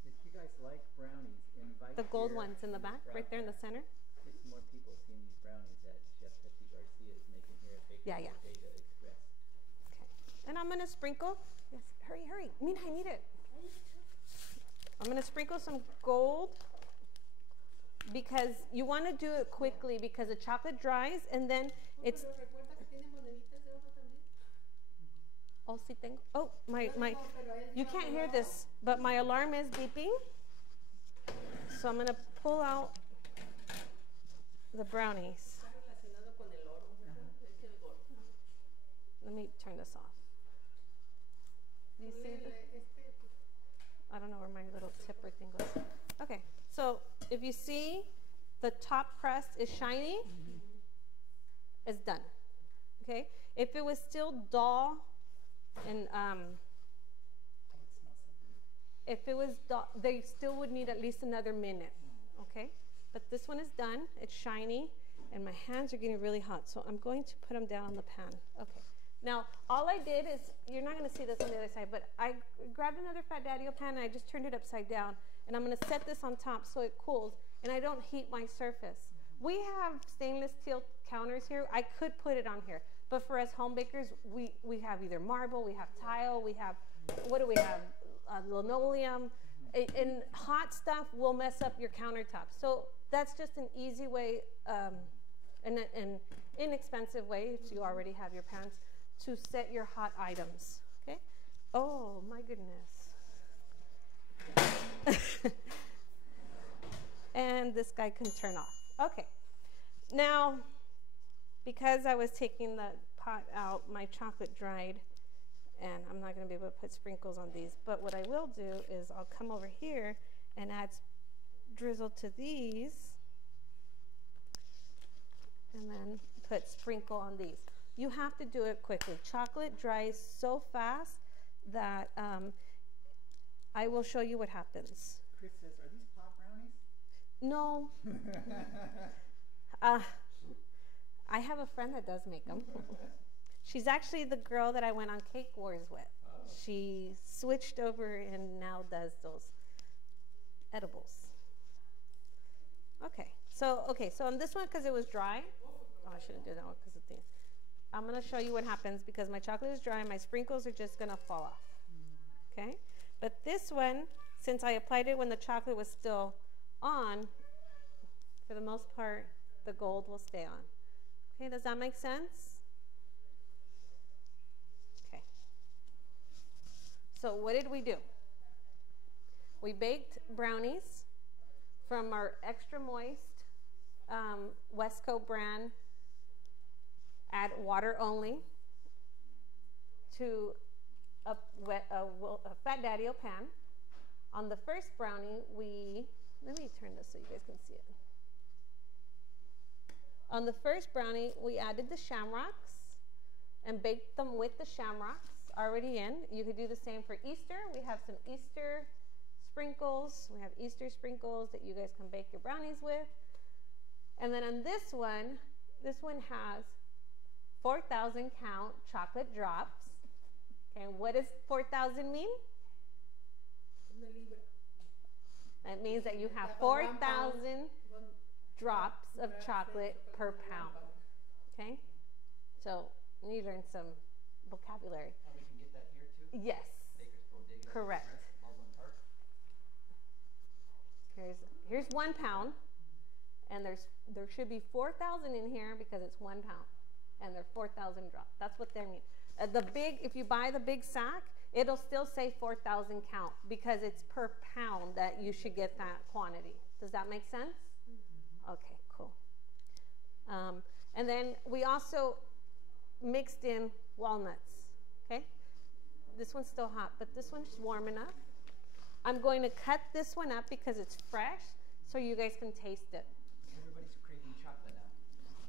If you guys like brownies, invite The gold here ones in the to back, this right there in the broadcast. center. Get some more people seeing these brownies that Chef Pepsi Garcia is making here at BakersBodega Express. Okay. And I'm gonna sprinkle. Yes, hurry, hurry. Mina, I need it. I'm gonna sprinkle some gold because you want to do it quickly because the chocolate dries and then it's. Oh, sí tengo. Oh, my. You can't hear this, but my alarm is beeping. So I'm gonna pull out the brownies. Let me turn this off. Do you see the? I don't know where my little tipper thing goes. Okay, so if you see the top crust is shiny, it's done. Okay, if it was still dull and if it was dull, they still would need at least another minute. Okay, but this one is done. It's shiny, and my hands are getting really hot, so I'm going to put them down on the pan. Okay. Now, all I did is, you're not going to see this on the other side, but I grabbed another Fat Daddy-O pan and I just turned it upside down. And I'm going to set this on top so it cools and I don't heat my surface. We have stainless steel counters here. I could put it on here. But for us home bakers, we have either marble, we have tile, we have, what do we have? Linoleum. And hot stuff will mess up your countertop. So that's just an easy way, an inexpensive way, if you already have your pans, to set your hot items, okay? Oh, my goodness. And this guy can turn off. Okay. Now, because I was taking the pot out, my chocolate dried, and I'm not going to be able to put sprinkles on these, but what I will do is I'll come over here and add drizzle to these, and then put sprinkle on these. You have to do it quickly. Chocolate dries so fast that I will show you what happens. Chris says, are these pop brownies? No. I have a friend that does make them. She's actually the girl that I went on Cake Wars with. Oh. She switched over and now does those edibles. Okay, so on this one, because it was dry, oh, I shouldn't do that one because of the thing. I'm going to show you what happens because my chocolate is dry and my sprinkles are just going to fall off. Okay? But this one, since I applied it when the chocolate was still on, for the most part, the gold will stay on. Okay, does that make sense? Okay. So what did we do? We baked brownies from our extra moist Westco brand, add water only to a Fat Daddy-O pan. On the first brownie, let me turn this so you guys can see it. On the first brownie, we added the shamrocks and baked them with the shamrocks already in. You could do the same for Easter. We have some Easter sprinkles. We have Easter sprinkles that you guys can bake your brownies with. And then on this one has 4,000 count chocolate drops. Okay, what does 4,000 mean? That means that you have 4,000 drops of chocolate per pound. Okay, so you learned some vocabulary. Oh, we can get that here too? Yes. BakersBodega. Correct. Here's 1 pound, and there should be 4,000 in here because it's 1 pound, and they're 4,000 drops. That's what they mean. If you buy the big sack, it'll still say 4,000 count because it's per pound that you should get that quantity. Does that make sense? Okay, cool. And then we also mixed in walnuts, okay? This one's still hot, but this one's warm enough. I'm going to cut this one up because it's fresh so you guys can taste it. Everybody's craving chocolate now.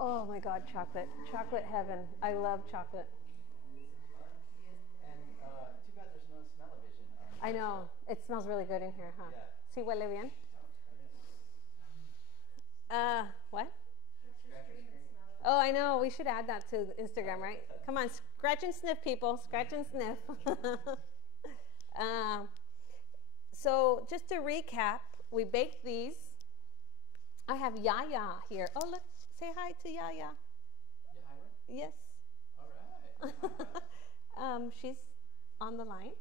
Oh my God, chocolate. Chocolate heaven. I love chocolate. And too bad there's no smell-o-vision. I know. It smells really good in here, huh? Yeah. Sí, huele bien? What? Oh, I know. We should add that to Instagram, right? Come on, scratch and sniff, people. Scratch and sniff. So just to recap, we baked these. I have Yaya here. Oh, look. Say hi to Yaya. Yeah, hi, what? Yes. All right. She's on the line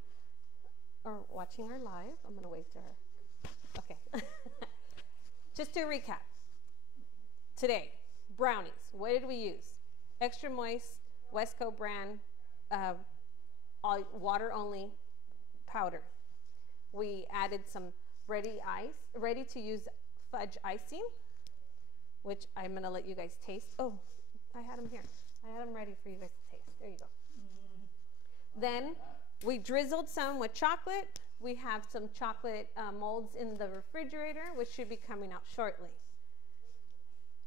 or watching her live. I'm going to wave to her. Okay. Just to recap. Today, brownies. What did we use? Extra moist, Westco brand, water only powder. We added some ready to use fudge icing, which I'm gonna let you guys taste. Oh, I had them here. I had them ready for you guys to taste. There you go. Then we drizzled some with chocolate. We have some chocolate molds in the refrigerator, which should be coming out shortly.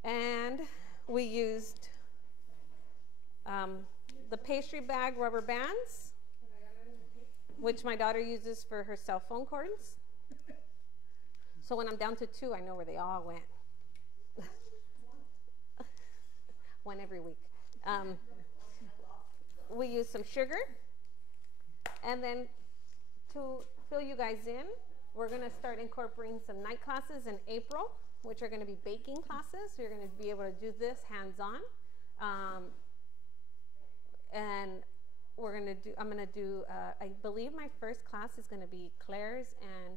And we used the pastry bag rubber bands, which my daughter uses for her cell phone cords. So when I'm down to 2, I know where they all went. One every week. We use some sugar. And then to fill you guys in, we're going to start incorporating some night classes in April, which are going to be baking classes. So you're going to be able to do this hands-on. And we're going to do, I'm going to do, I believe my first class is going to be Claire's and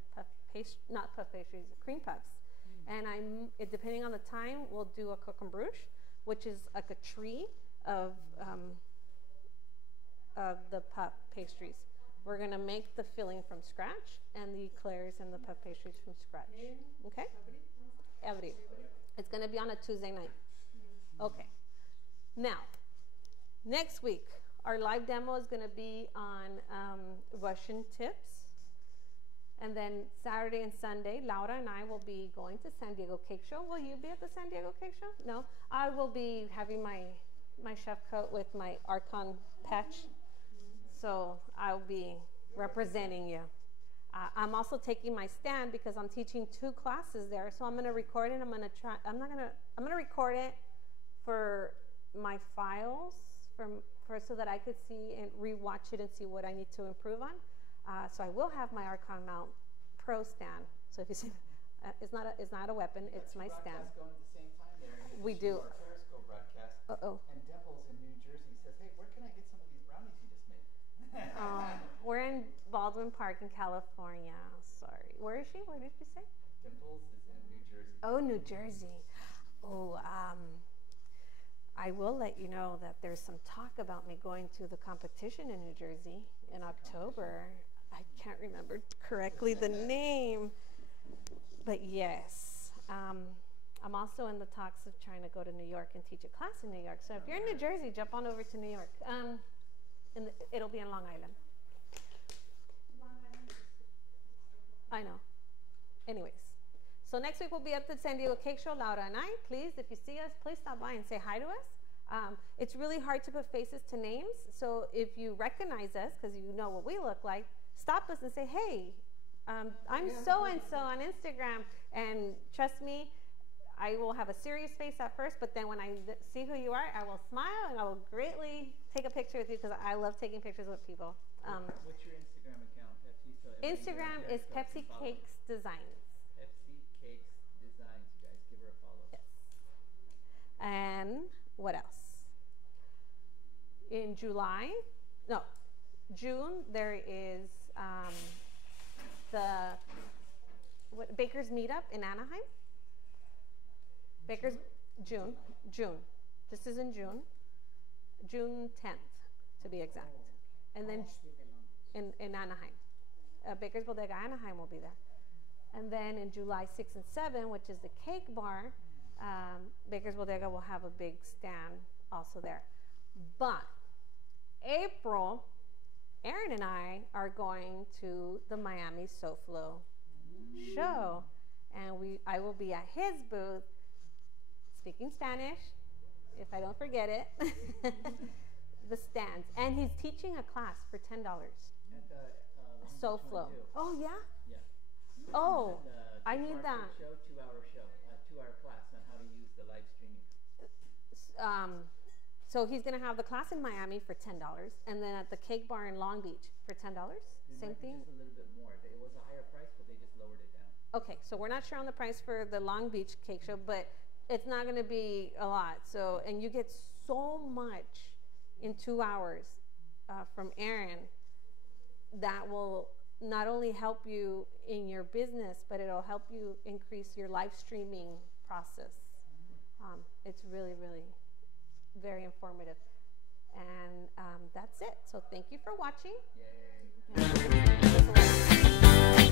not puff pastries, cream puffs. And depending on the time, we'll do a coq and bruche, which is like a tree of the puff pastries. We're going to make the filling from scratch and the eclairs and the puff pastries from scratch. Okay? Every. It's going to be on a Tuesday night. Okay. Now, next week, our live demo is going to be on Russian tips. And then Saturday and Sunday, Laura and I will be going to San Diego Cake Show. Will you be at the San Diego Cake Show? No. I will be having my chef coat with my Archon patch. So I'll be representing you. I'm also taking my stand because I'm teaching 2 classes there. So I'm going to record it. I'm going to record it for my files so that I could see and rewatch it and see what I need to improve on. So I will have my Archon Mount Pro stand. So if you see, it's not a weapon. It's my stand. Going at the same time there. We do. Our Periscope broadcast. Uh-oh. And Dimples in New Jersey says, "Hey, where can I get some of these brownies you just made?" We're in Baldwin Park in California. Sorry. Where is she? Where did you say? Dimples is in New Jersey. Oh, New Jersey. Oh, I will let you know that there's some talk about me going to the competition in New Jersey in October. I can't remember correctly the name, but yes. I'm also in the talks of trying to go to New York and teach a class in New York. So if you're in New Jersey, jump on over to New York. It'll be in Long Island. I know. Anyways, so next week we'll be at the San Diego Cake Show, Laura and I. Please, if you see us, please stop by and say hi to us. It's really hard to put faces to names. So if you recognize us, because you know what we look like, stop us and say, hey, I'm so-and-so on Instagram. And trust me, I will have a serious face at first, but then when I see who you are, I will smile and I will greatly take a picture with you because I love taking pictures with people. What's your Instagram account, Pepsi? So Instagram is Pepsi Cakes Designs. Pepsi Cakes Designs. You guys give her a follow. Yes. And what else? In June, there is the Bakers Meetup in Anaheim. June. This is in June. June 10th, to be exact. And then in Anaheim. Baker's Bodega Anaheim will be there. And then in July 6 and 7, which is the cake bar, Baker's Bodega will have a big stand also there. But April, Aaron and I are going to the Miami SoFlo show, and I will be at his booth speaking Spanish, if I don't forget it, the stands. And he's teaching a class for $10. At the SoFlo. Oh, yeah? Yeah. Oh, And, I need that. Show, 2-hour show, 2-hour class on how to use the live streaming. So he's going to have the class in Miami for $10, and then at the cake bar in Long Beach for $10. Same thing? Just a little bit more. It was a higher price, but they just lowered it down. Okay, so we're not sure on the price for the Long Beach cake show, but it's not going to be a lot. So, and you get so much in 2 hours from Aaron that will not only help you in your business, but it'll help you increase your live streaming process. It's really, really very informative. And that's it. So thank you for watching. Yay.